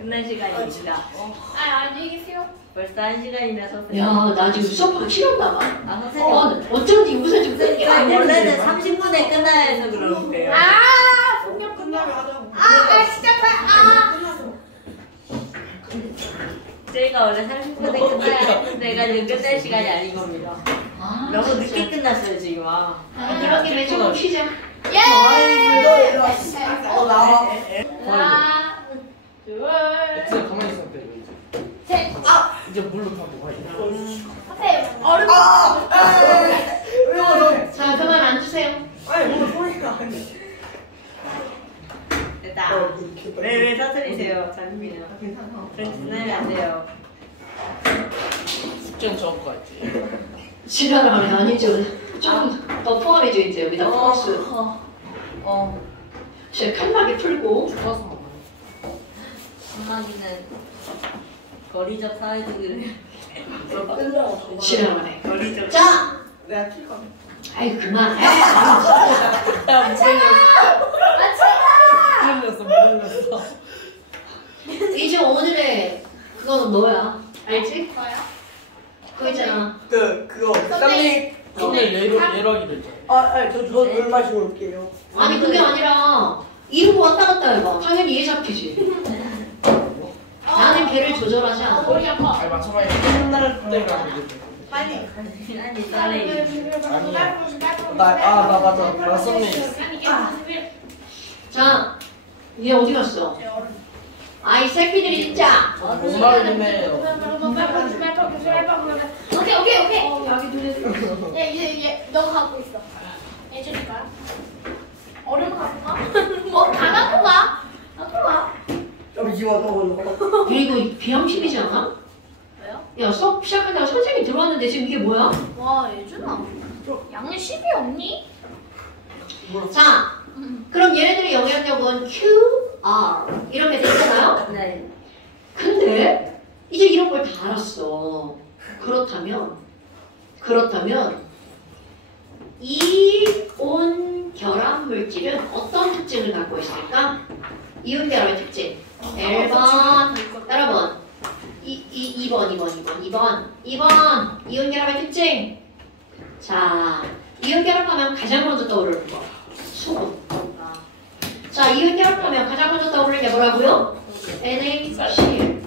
끝날 시간입니다. 아 안녕히 계세요. 벌써 1시간이나 섰어요. 야, 나 지금 수업 하기 싫었나 봐. 아, 선생님. 어쩐지 웃어 좀 땡겨. 원래는 30분에 끝나야 해서 그러는데요. 아. 그냥 끝나면 하자고. 시작할. 아. 끝났어. 저희가 원래 30분에 끝나야 했는데가 지금 끝날 시간이 아닌 겁니다. 아, 너무 늦게 끝났어요, 지금. 아, 그런 김에 조금 쉬자. 예. 나와. 하나, 둘, 진짜 가만히 있었대 셋. 이제 물로 타고 가 선생님 얼음. 자, 그만 앉으세요. 아니 뭐 소리가 아니야. 됐다. 왜 터뜨리세요, 잠시만요. 괜찮아. 그렇게 지나면 안 돼요. 숙제는 저거 같지 지랄하네. 아니죠. 좀 더 포함해줘, 이제 여기다 플러스. 제 칼막이 풀고. 죽어서 먹어 전화기는 거리적 사회적이래. 지랄하네. 거리적. 자, 내가 킬 거야. 아이, 그만해. 물렸어 물렸어 이제 오늘의 그거는 너야. 알지? 뭐요? 그거 있잖아. 그거 쌈리. 오늘 예락이랬잖아 저물 마시고 올게요. 아니, 그게 아니라 이러고 왔다 갔다 해봐. 당연히 얘 잡히지. 나는 걔를 조절하지 않아. 머리 아파. 잘 맞춰봐야 돼 때가 빨리. 아니, 딸이. 나 맞아 나 썼네 자, 얘 어디 갔어? 아이, 새끼들이 진짜. 못 말리네요 오케이. 여기 둘이 얘 너가 갖고 있어. 해줄까요? 얼음 갖고 가? 뭐 다 갖고 가? 갖고 가. 잠시만 너. 이거 비형식이지 않아? 왜요? 야, 수업 시작한다고 선생님이 들어왔는데 지금 이게 뭐야? 와 예준아. 양념 10이 없니? 자, 그럼 얘네들의 영향력은 QR 이렇게 되잖아요? 네. 근데 이제 이런 걸 다 알았어. 그렇다면 이온 결합 물질은 어떤 특징을 갖고 있을까? 이온 결합의 특징. 1번 여러분 2번 이온 결합의 특징. 자, 이온 결합하면 가장 먼저 떠오르는 거 소금. 자, 이온 결합하면 가장 먼저 떠오르는 게 뭐라고요? NaCl.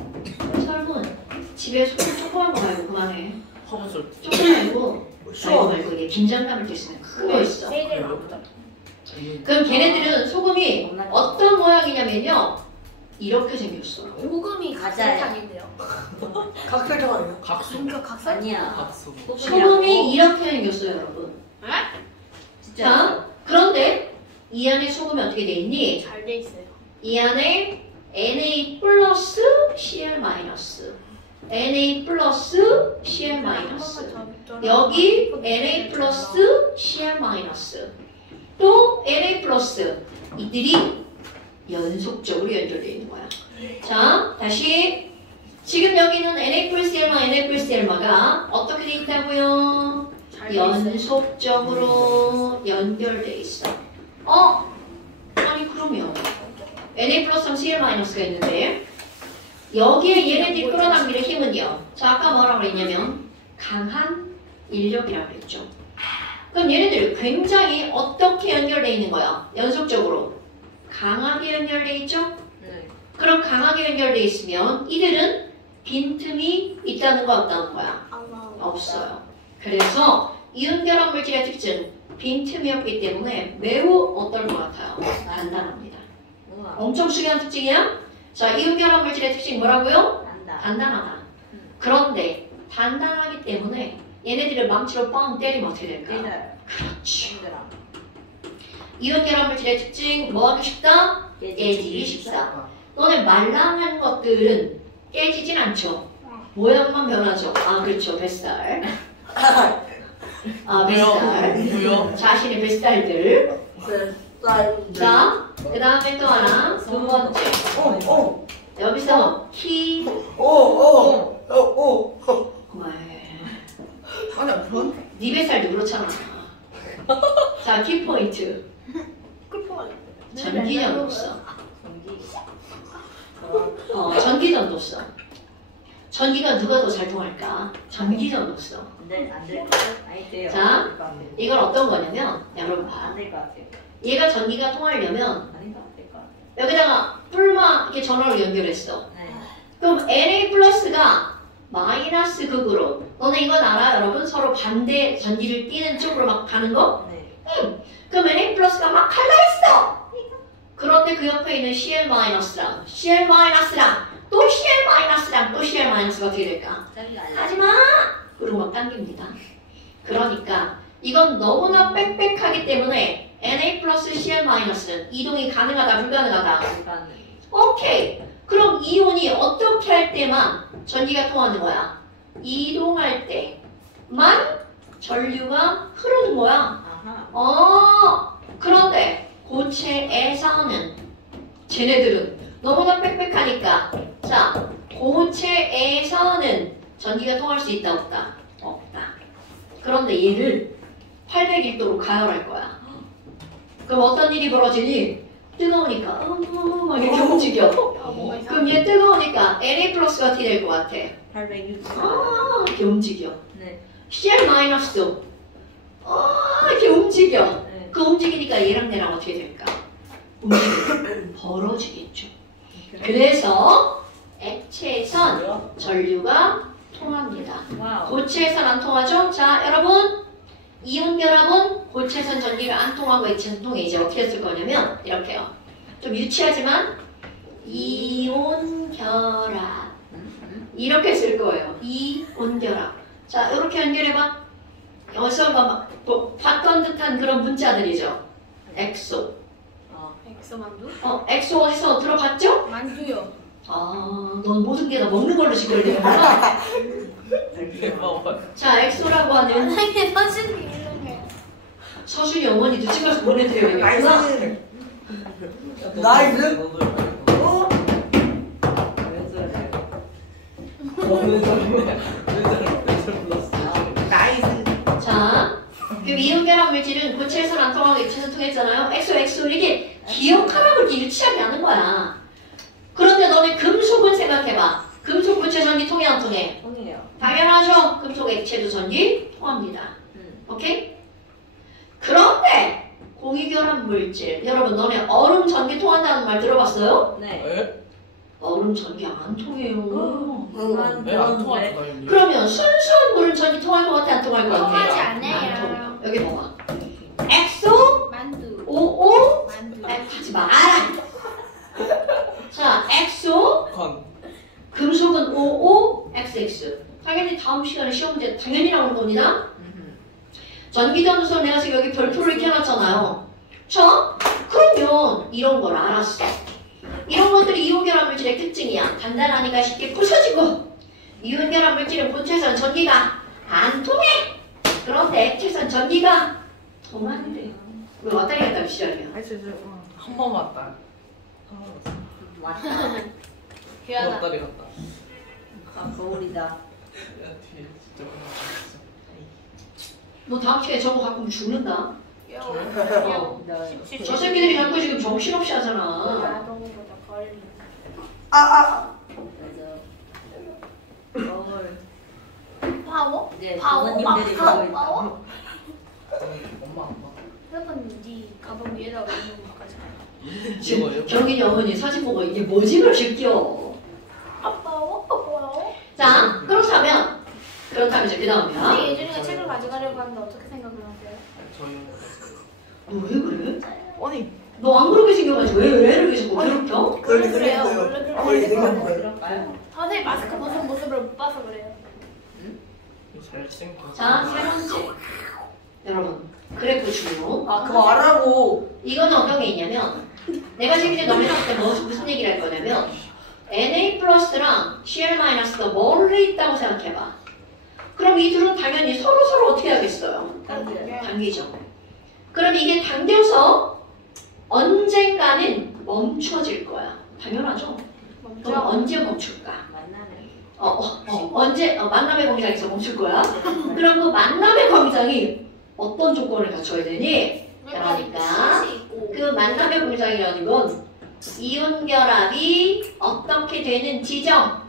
설문 집에 소금 조그만 거 말고 그만해. 허브솔. 조금 말고 이게 긴장감을 줄 수 있는 큰 거 있어. 그럼 걔네들은 소금이 어떤 모양이냐면요 이렇게 생겼어. 소금이 맞아요. 각설탕인데요. 각설탕 아니야? 각수. 그러니까 각설탕. 아니야. 각수. 소금이 이렇게 생겼어요 여러분. 자, 그런데 이 안에 소금이 어떻게 돼 있니? 잘 돼 있어요. 이 안에 Na 플러스 Cl 마이너스 Na 플러스 Cl 마이너스 여기 Na 플러스 Cl 마이너스 또 Na 플러스 이들이 연속적으로 연결되어 있는 거야. 자, 다시 지금 여기는 Na 플러스 L마 Na 플러스 L마가 어떻게 돼 있다고요? 연속적으로 연결돼 있어. 아니 그러면 Na 플러스 Cl 마이너스가 있는데 여기에 얘네들이 끌어당기는 힘은요. 자, 아까 뭐라고 그랬냐면 강한 인력이라고 그랬죠. 그럼 얘네들 굉장히 어떻게 연결돼 있는 거야? 연속적으로 강하게 연결돼 있죠? 네. 그럼 강하게 연결돼 있으면 이들은 빈틈이 있다는 거야 없다는 거야? 없어요. 그래서 이온 결합 물질의 특징 빈틈이 없기 때문에 매우 어떨 것 같아요? 단단합니다. 우와. 엄청 중요한 특징이야. 자, 이온 결합 물질의 특징 뭐라고요? 난다. 단단하다. 그런데 단단하기 때문에 얘네들을 망치로 뻥 때리면 어떻게 될까? 깨져요. 그렇지. 힘들어. 이온 결합 물질의 특징 뭐하기 쉽다? 깨지기 쉽다. 너네 말랑한 것들은 깨지진 않죠. 모양만 변하죠. 아, 그렇죠. 뱃살. 아, 뱃살. 뭐요? 자신의 뱃살들. 쌀. 자, 그 다음에 또 하나. 두 번째. 여기서 키. 그만. 아니 그런. 네 뱃살도 그렇잖아. 자, 키포인트. 전기전도 써. 전기전도 써. 전기가 누가 더 잘 통할까? 전기전도 써. 안될 아니 돼요. 자, 이걸 어떤 거냐면 여러분 봐. 안될 것 같아요. 얘가 전기가 통하려면 아닌가 안될 것 같아요. 여기다가 뿔마 이렇게 전원을 연결했어. 네. 그럼 Na 플러스가 마이너스 극으로. 너네 이건 알아 여러분? 서로 반대 전기를 띠는 쪽으로 막 가는 거? 네. 그럼 Na 플러스가 막 갈라 했어. 그런데 그 옆에 있는 Cl 마이너스랑 Cl 마이너스랑 또 Cl 마이너스랑 또 Cl 마이너스가 어떻게 될까? 짝이 알려. 하지마! 그리고 막 당깁니다. 그러니까 이건 너무나 빽빽하기 때문에 Na 플러스 Cl 마이너스는 이동이 가능하다 불가능하다? 불가능. 오케이. 그럼 이온이 어떻게 할 때만 전기가 통하는 거야? 이동할 때만 전류가 흐르는 거야. 아하. 그런데 고체에서는 쟤네들은 너무나 빽빽하니까 자, 고체에서는 전기가 통할 수 있다 없다? 없다. 그런데 얘를 801도로 가열할 거야. 그럼 어떤 일이 벌어지니? 뜨거우니까 막 이렇게 움직여. 그럼 얘 뜨거우니까 Na 플러스가 어떻게 될 것 같아? 860. 이렇게 움직여. 네. Cl 마이너스도 이렇게 움직여. 네. 그 움직이니까 얘랑 내랑 어떻게 될까? 움직이면 벌어지겠죠. 그래서 액체에선 전류가 통합니다. 와우. 고체에선 안 통하죠? 자, 여러분 이온 결합은 고체에선 전기가 안 통하고 액체에선 통해. 이제 어떻게 쓸 거냐면 이렇게요. 좀 유치하지만 이온 결합 이렇게 쓸 거예요. 이온 결합. 자, 이렇게 연결해봐. 어디서 봤던 듯한 그런 문자들이죠. 엑소. 엑소 만두? 엑소 어디서 들어봤죠? 만두요. 넌 모든 게 다 먹는 걸로 지금 걸리는구나. 대박. 자, 엑소라고 하는 이게 선생님 이름이에요. 서준이 어머니도 찍어서 보내드려야겠구나. 나이스. 나이스. 어? 왜 저래? 왜 저래? 나이스. 자, 그럼 이온결합 물질은 고체에서는 안 통하고 액체에서 통했잖아요. 엑소 이렇게 기억하라고 이렇게 일치하게 하는 거야. 그런데 너네 금속은 생각해봐. 금속 고체 전기 통해 안 통해? 통해요. 당연하죠. 금속 액체도 전기 통합니다. 오케이? 그런데 공유결합 물질 여러분 너네 얼음 전기 통한다는 말 들어봤어요? 네. 왜? 얼음 전기 안 통해요. 왜안 통하잖아 여기. 그러면 순수한 물은 전기 통할 것 같아 안 통할 것 같아? 통하지 안 않아요. 통해요. 여기 봐봐. 엑소 만두. OO 만두. 하지 마라. 자, 엑소 건. 금속은 OO XX. 당연히 다음 시간에 시험 문제 당연히 나오는 겁니다. 전기전도선 내가 지금 여기 별표를 이렇게 해놨잖아요. 자, 그러면 이런 걸 알았어. 이런 것들이 이온결합 물질의 특징이야. 간단하니까 쉽게 부서지고 이온결합 물질은 본체에서는 전기가 안 통해. 그런데 액체에서는 전기가 통하는데 왜 왔다 갔다 하면 시작이야. 한 번 왔다. 왔다. 귀하다. 왔다리 갔다. 아, 거울이다. 야 뒤에 진짜 무서웠어. 너 다음 시간에 저거 갖고 오면 죽는다. 귀여워. 저 새끼들이 자꾸 지금 정신없이 하잖아. 야동보다 걸리. 아. 맞아. 거울. 바보? 이제 바보? 부모님들이 바보? 보고 있다. 바보? 엄마 아빠. 여러분 네 가방 위에다가 있는 거 가져가. 지금 경인이 어머니 사진 보고 이게 뭐지 그럴 새끼여. 바보? 바보? 자, 그렇다면 이제 그 다음이야. 근데 예준이가 책을 가져가려고 하는데 어떻게 생각을 하세요? 저희 너 왜 그래? 아니. 너 안 그렇게 생겨가지고 왜 이렇게 자꾸 괴롭혀? 원래 그래요. 그랬어요. 원래 그래요. 원래 생각한 거예요. 그럴까요? 선생님 마스크 벗은 모습을 못 봐서 그래요. 잘생겼어. 자, 세 번째. 여러분, 그래프 중요. 아 그거 알아고. 이거는 어떤 게 있냐면 내가 지금 이제 너네한테 무슨 얘기를 할 거냐면 Na 플러스랑 Cl 마이너스가 멀리 있다고 생각해봐. 그럼 이 둘은 당연히 서로 어떻게 하겠어요? 당기죠. 그럼 이게 당겨서 언젠가는 멈춰질 거야. 당연하죠? 그럼 언제 멈출까? 만나면. 언제 만남의 광장에서 멈출 거야? 그럼 그 만남의 광장이 어떤 조건을 갖춰야 되니? 그러니까 그 만남의 광장이라는 건 이온 결합이 어떻게 되는 지점,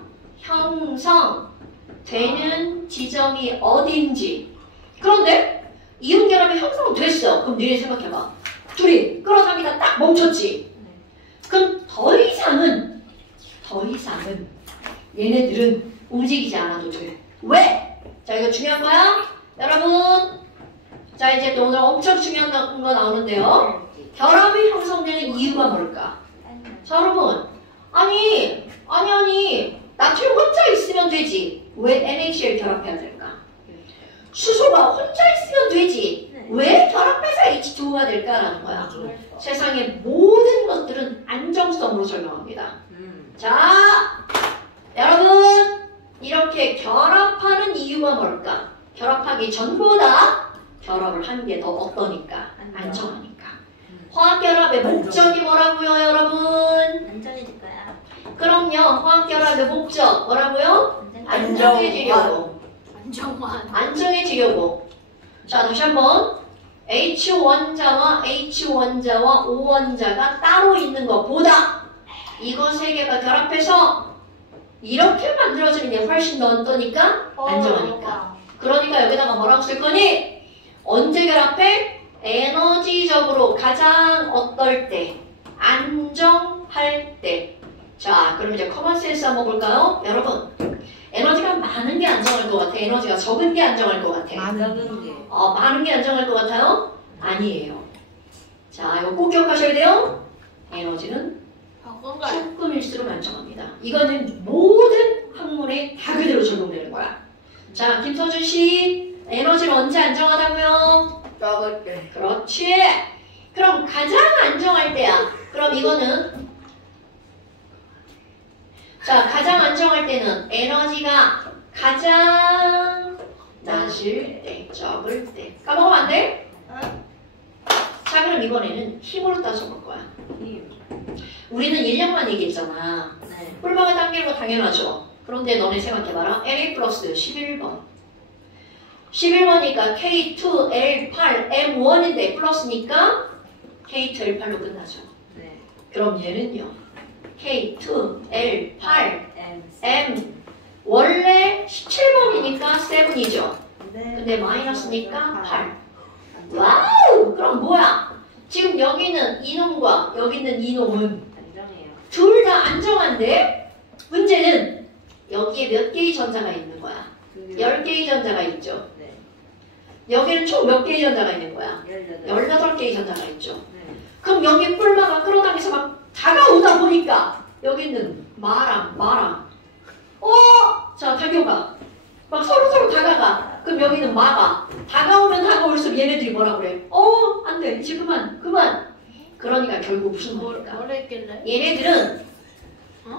형성되는 지점이 어딘지. 그런데 이온 결합이 형성됐어. 그럼 니네 생각해봐. 둘이 끌어당기다 딱 멈췄지. 그럼 더 이상은 얘네들은 움직이지 않아도 돼. 왜? 자, 이거 중요한 거야. 여러분. 자, 이제 또 오늘 엄청 중요한 거 나오는데요. 결합이 형성되는 이유가 뭘까? 자, 여러분. 아니. 나트륨 혼자 있으면 되지. 왜 NaCl 결합해야 될까? 수소가 혼자 있으면 되지. 왜 결합해서 H2가 될까라는 거야. 세상의 모든 것들은 안정성으로 설명합니다. 자, 여러분. 이렇게 결합하는 이유가 뭘까? 결합하기 전보다 결합을 한 게 더 어떠니까? 안정하니까. 화학결합의 목적이 뭐라고요, 여러분? 안전해질 거야. 그럼요. 화학결합의 목적 뭐라고요? 안정해지려고. 안정해지려고. 자, 다시 한번. H1자와 H1자와 O원자가 따로 있는 것보다 이거 세 개가 결합해서 이렇게 만들어지는 게 훨씬 더 어떠니까? 안정하니까. 그러니까 여기다가 뭐라고 쓸 거니? 언제 결합해? 에너지적으로 가장 어떨 때? 안정할 때. 자, 그럼 이제 커먼센스 한번 볼까요? 여러분, 에너지가 많은 게 안정할 것 같아? 에너지가 적은 게 안정할 것 같아? 적은 게. 많은 게 안정할 것 같아요? 아니에요. 자, 이거 꼭 기억하셔야 돼요. 에너지는 조금일수록 안정합니다. 이거는 모든 학문에 다 그대로 적용되는 거야. 자, 김서준 씨, 에너지를 언제 안정하다고요? 적을 때. 그렇지. 그럼 가장 안정할 때야. 그럼 이거는 자, 가장 안정할 때는 에너지가 가장 낮을 때, 적을 때. 까먹으면 안 돼? 자, 그럼 이번에는 힘으로 따져볼 거야. 우리는 인력만 얘기했잖아. 네. 꿀방을 당기는 거 당연하죠. 그런데 너네 생각해봐라. LA 플러스 11번. 11번이니까 K2, L8, M1인데 플러스니까 K2, L8로 끝나죠. 네. 그럼 얘는요. K2, L8, M. M. 원래 17번이니까 7이죠. 네. 근데 마이너스니까 8. 와우! 그럼 뭐야? 지금 여기는 이놈과 여기는 이놈은 안정해요. 둘 다 안정한데 문제는 여기에 몇 개의 전자가 있는 거야? 10개의 전자가 있죠. 네. 여기는 총 몇 개의 전자가 있는 거야? 18. 18개의 전자가 있죠. 네. 그럼 여기 뿔마가 끌어당겨서 막 다가오다 보니까 여기는 마랑 자 당겨봐. 막 서로 다가가. 그럼 여기는 마가 다가오면 다가올수록 얘네들이 뭐라 그래? 안 돼. 이제 그만. 그러니까 결국 무슨 말일까? 뭘 했길래? 얘네들은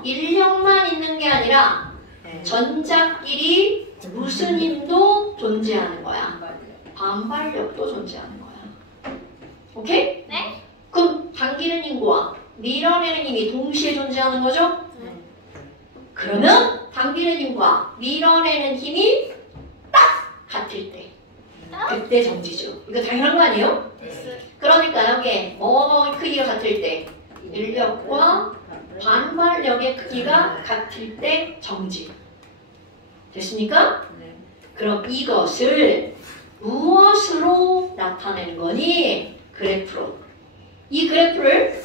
인력만 있는 게 아니라 전자끼리 무슨 힘도 존재하는 거야. 반발력도 존재하는 거야. 오케이? 네. 그럼 당기는 힘과 밀어내는 힘이 동시에 존재하는 거죠? 네. 그러면 당기는 힘과 밀어내는 힘이 딱 같을 때 그때 정지죠. 이거 당연한 거 아니에요? 그러니까 여기에 뭐의 크기가 같을 때 인력과 반발력의 크기가 같을 때 정지. 됐습니까? 네. 그럼 이것을 무엇으로 나타내는 거니? 그래프로. 이 그래프를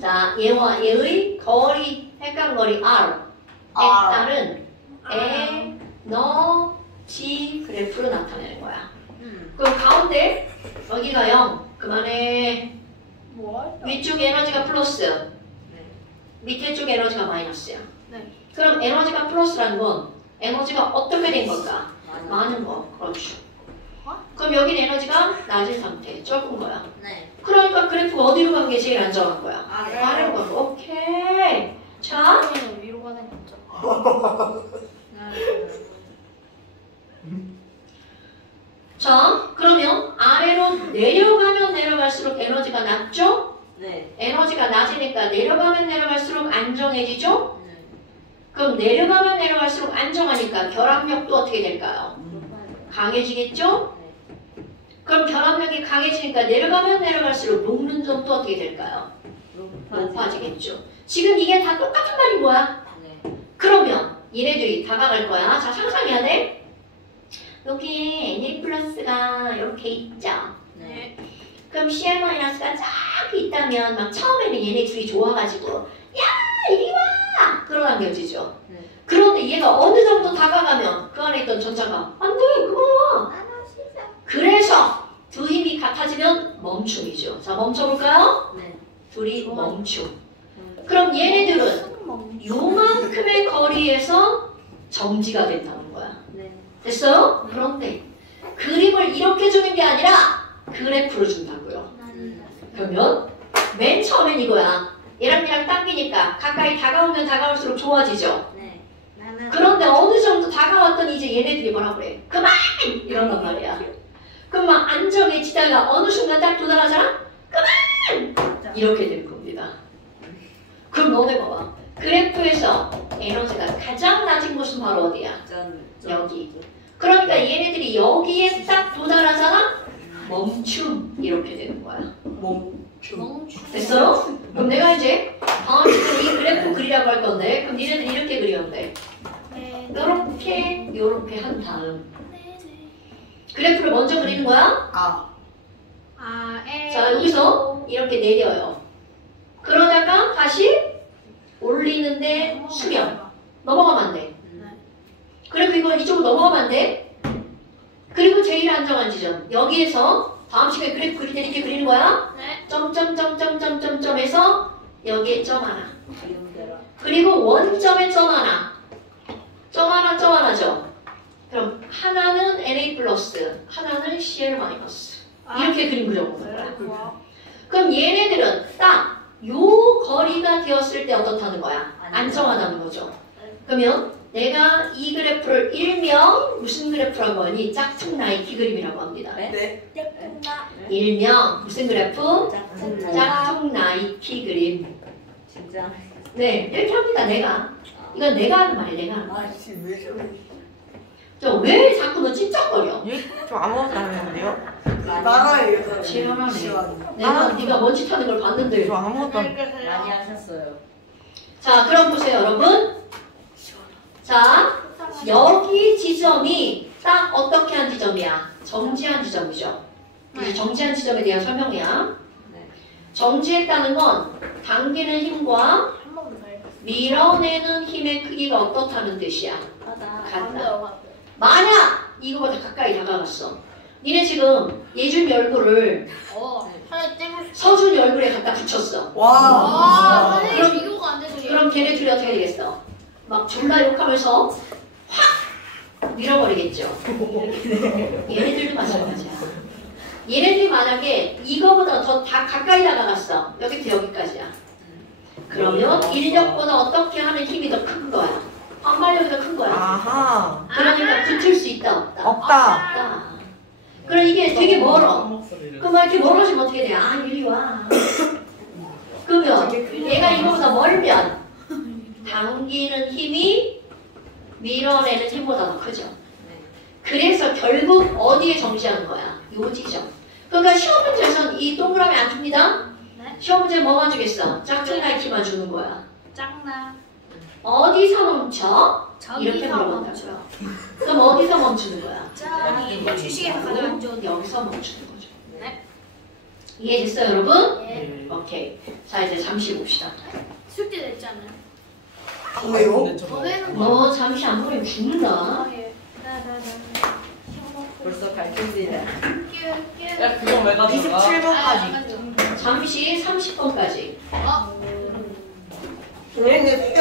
자 얘와 얘의 거리, 획간거리 R에 따른 에너지 그래프로 나타내는 거야. 그럼 가운데 여기가 0. 그만해. 뭐? 위쪽 에너지가 플러스. 밑에 쪽 에너지가 마이너스야. 네. 그럼 에너지가 플러스라는 건 에너지가 어떻게 된 걸까? 많은 거. 그렇죠. 그럼 여기는 에너지가 낮은 상태, 적은 거야. 네. 그러니까 그래프가 어디로 가는 게 제일 안정한 거야? 아래. 아래로 가는 거. 오케이. 자, 는 위로 가는 거죠. 자, 그러면 아래로 내려가면 내려갈수록 에너지가 낮죠? 네. 에너지가 낮으니까 내려가면 내려갈수록 안정해지죠? 네. 그럼 내려가면 내려갈수록 안정하니까 결합력도 어떻게 될까요? 강해지겠죠? 그럼 결합력이 강해지니까 내려가면 내려갈수록 녹는 점도 어떻게 될까요? 높아지겠죠. 지금 이게 다 똑같은 말인 거야. 네. 그러면 얘네들이 다가갈 거야. 자, 상상해야 돼. 여기에 Na 플러스가 이렇게 있죠. 네. 그럼 Cl 마이너스가 쫙 있다면 막 처음에는 얘네 둘이 좋아가지고 야 이리 와! 끌어당겨지죠. 네. 그런데 얘가 어느 정도 다가가면 그 안에 있던 전자가 안 돼! 그만 와! 그래서 두 힘이 같아지면 멈춤이죠. 자, 멈춰볼까요? 네. 둘이 멈춤. 그럼 얘네들은 요만큼의 거리에서 정지가 된다는 거야. 네. 됐어요? 그런데 그림을 이렇게 주는 게 아니라 그래프로 준다고요. 그러면 맨 처음엔 이거야. 얘랑 얘랑 당기니까 가까이 다가오면 다가올수록 좋아지죠. 네. 그런데 어느 정도 다가왔더니 이제 얘네들이 뭐라 그래? 그만! 이런단 말이야. 그럼 막 안정해지다가 어느 순간 딱 도달하잖아? 그만! 이렇게 될 겁니다. 그럼 너네 봐봐. 그래프에서 에너지가 가장 낮은 곳은 바로 어디야? 여기. 그러니까 얘네들이 여기에 딱 도달하잖아? 멈춤. 이렇게 되는 거야. 됐어요? 그럼 내가 이제 지금 이 그래프 그리라고 할 건데 그럼 니네들 이렇게 그리면 돼. 요렇게 한 다음 그래프를 먼저 그리는 거야. 자, 여기서 이렇게 내려요. 그러다가 다시 올리는데 수렴. 넘어가면 안 돼. 그리고 이거 이쪽으로 넘어가면 안 돼. 그리고 제일 안정한 지점. 여기에서 다음 시간에 그래프 그릴 때 이렇게 그리는 거야. 점점점점점점점에서 여기에 점 하나. 그리고 원점에 점 하나. 점 하나, 점 하나죠. 그럼 하나는 Na+, 플러스, 하나는 CL 마이너스. 이렇게 그림 그려보는 거야. 좋아. 그럼 얘네들은 딱 요 거리가 되었을 때 어떻다는 거야? 안정하다는 거죠. 그러면 내가 이 그래프를 일명 무슨 그래프라고 하니? 짝퉁 나이키 그림이라고 합니다. 네. 예쁜가? 일명 무슨 그래프? 짝퉁. 짝퉁 나이키 그림. 진짜. 네, 이렇게 합니다. 내가. 이건 내가 하는 말이야. 내가. 아씨 왜 저래? 왜 자꾸 너 찝쩍거려? 좀 아무것도 안 했는데요? 나가요 이거. 시원하네. 시원하네. 내가 네가 먼지 타는 걸 봤는데. 저 아무것도 안 많이 하셨어요. 자, 그럼 보세요, 여러분. 자, 여기 지점이 딱 어떻게 한 지점이야? 정지한 지점이죠. 이 정지한 지점에 대한 설명이야. 네. 정지했다는 건 당기는 힘과 한 번만 더 해봐. 밀어내는 힘의 크기가 어떻다는 뜻이야. 하다. 같다. 반대요. 만약 이거보다 가까이 다가갔어. 니네 지금 예준이 얼굴을 하나 떼고 싶어. 서준이 얼굴에 갖다 붙였어. 와. 선생님 그럼- 비교가 안 돼서 그럼 걔네 둘이 어떻게 되겠어? 막 졸라 욕하면서 확 밀어버리겠죠. 얘네들도 마찬가지야. 얘네들이 만약에 이거보다 더 다 가까이 다가갔어. 여기부터 여기까지야. 그러면 인력보다 어떻게 하는 힘이 더 큰 거야. 반발력이 더 큰 거야. 아하. 그러니까 붙을 수 있다 없다? 없다. 없다. 그럼 이게 되게 멀어. 목소리를. 그럼 이렇게 멀어지면 어떻게 돼? 아 이리 와. 그러면 얘가 이거보다 멀면 당기는 힘이 밀어내는 힘보다 더 크죠. 그래서 결국 어디에 정지하는 거야? 요 지점. 그러니까 시험 문제에서는 이 동그라미 안 줍니다. 네. 시험 문제 뭐만 주겠어? 짝퉁 나이키만 주는 거야. 짱나. 어디서 멈춰? 이렇게 저기서 물어본다. 멈춰. 그럼 어디서 멈추는 거야? 저기 주식에서 가져간 쪽. 여기서 멈추는 거죠. 네. 이해됐어요, 여러분? 예. 네. 오케이. 자, 이제 잠시 봅시다. 숙제 냈잖아요. 왜요? 근데 저거 너네는 너 잠시 안 보면 죽는다. 아, 예. 벌써 갈등이래. 야 그거 왜 가져가? 27번까지. 잠시 30번까지. 어? 얘네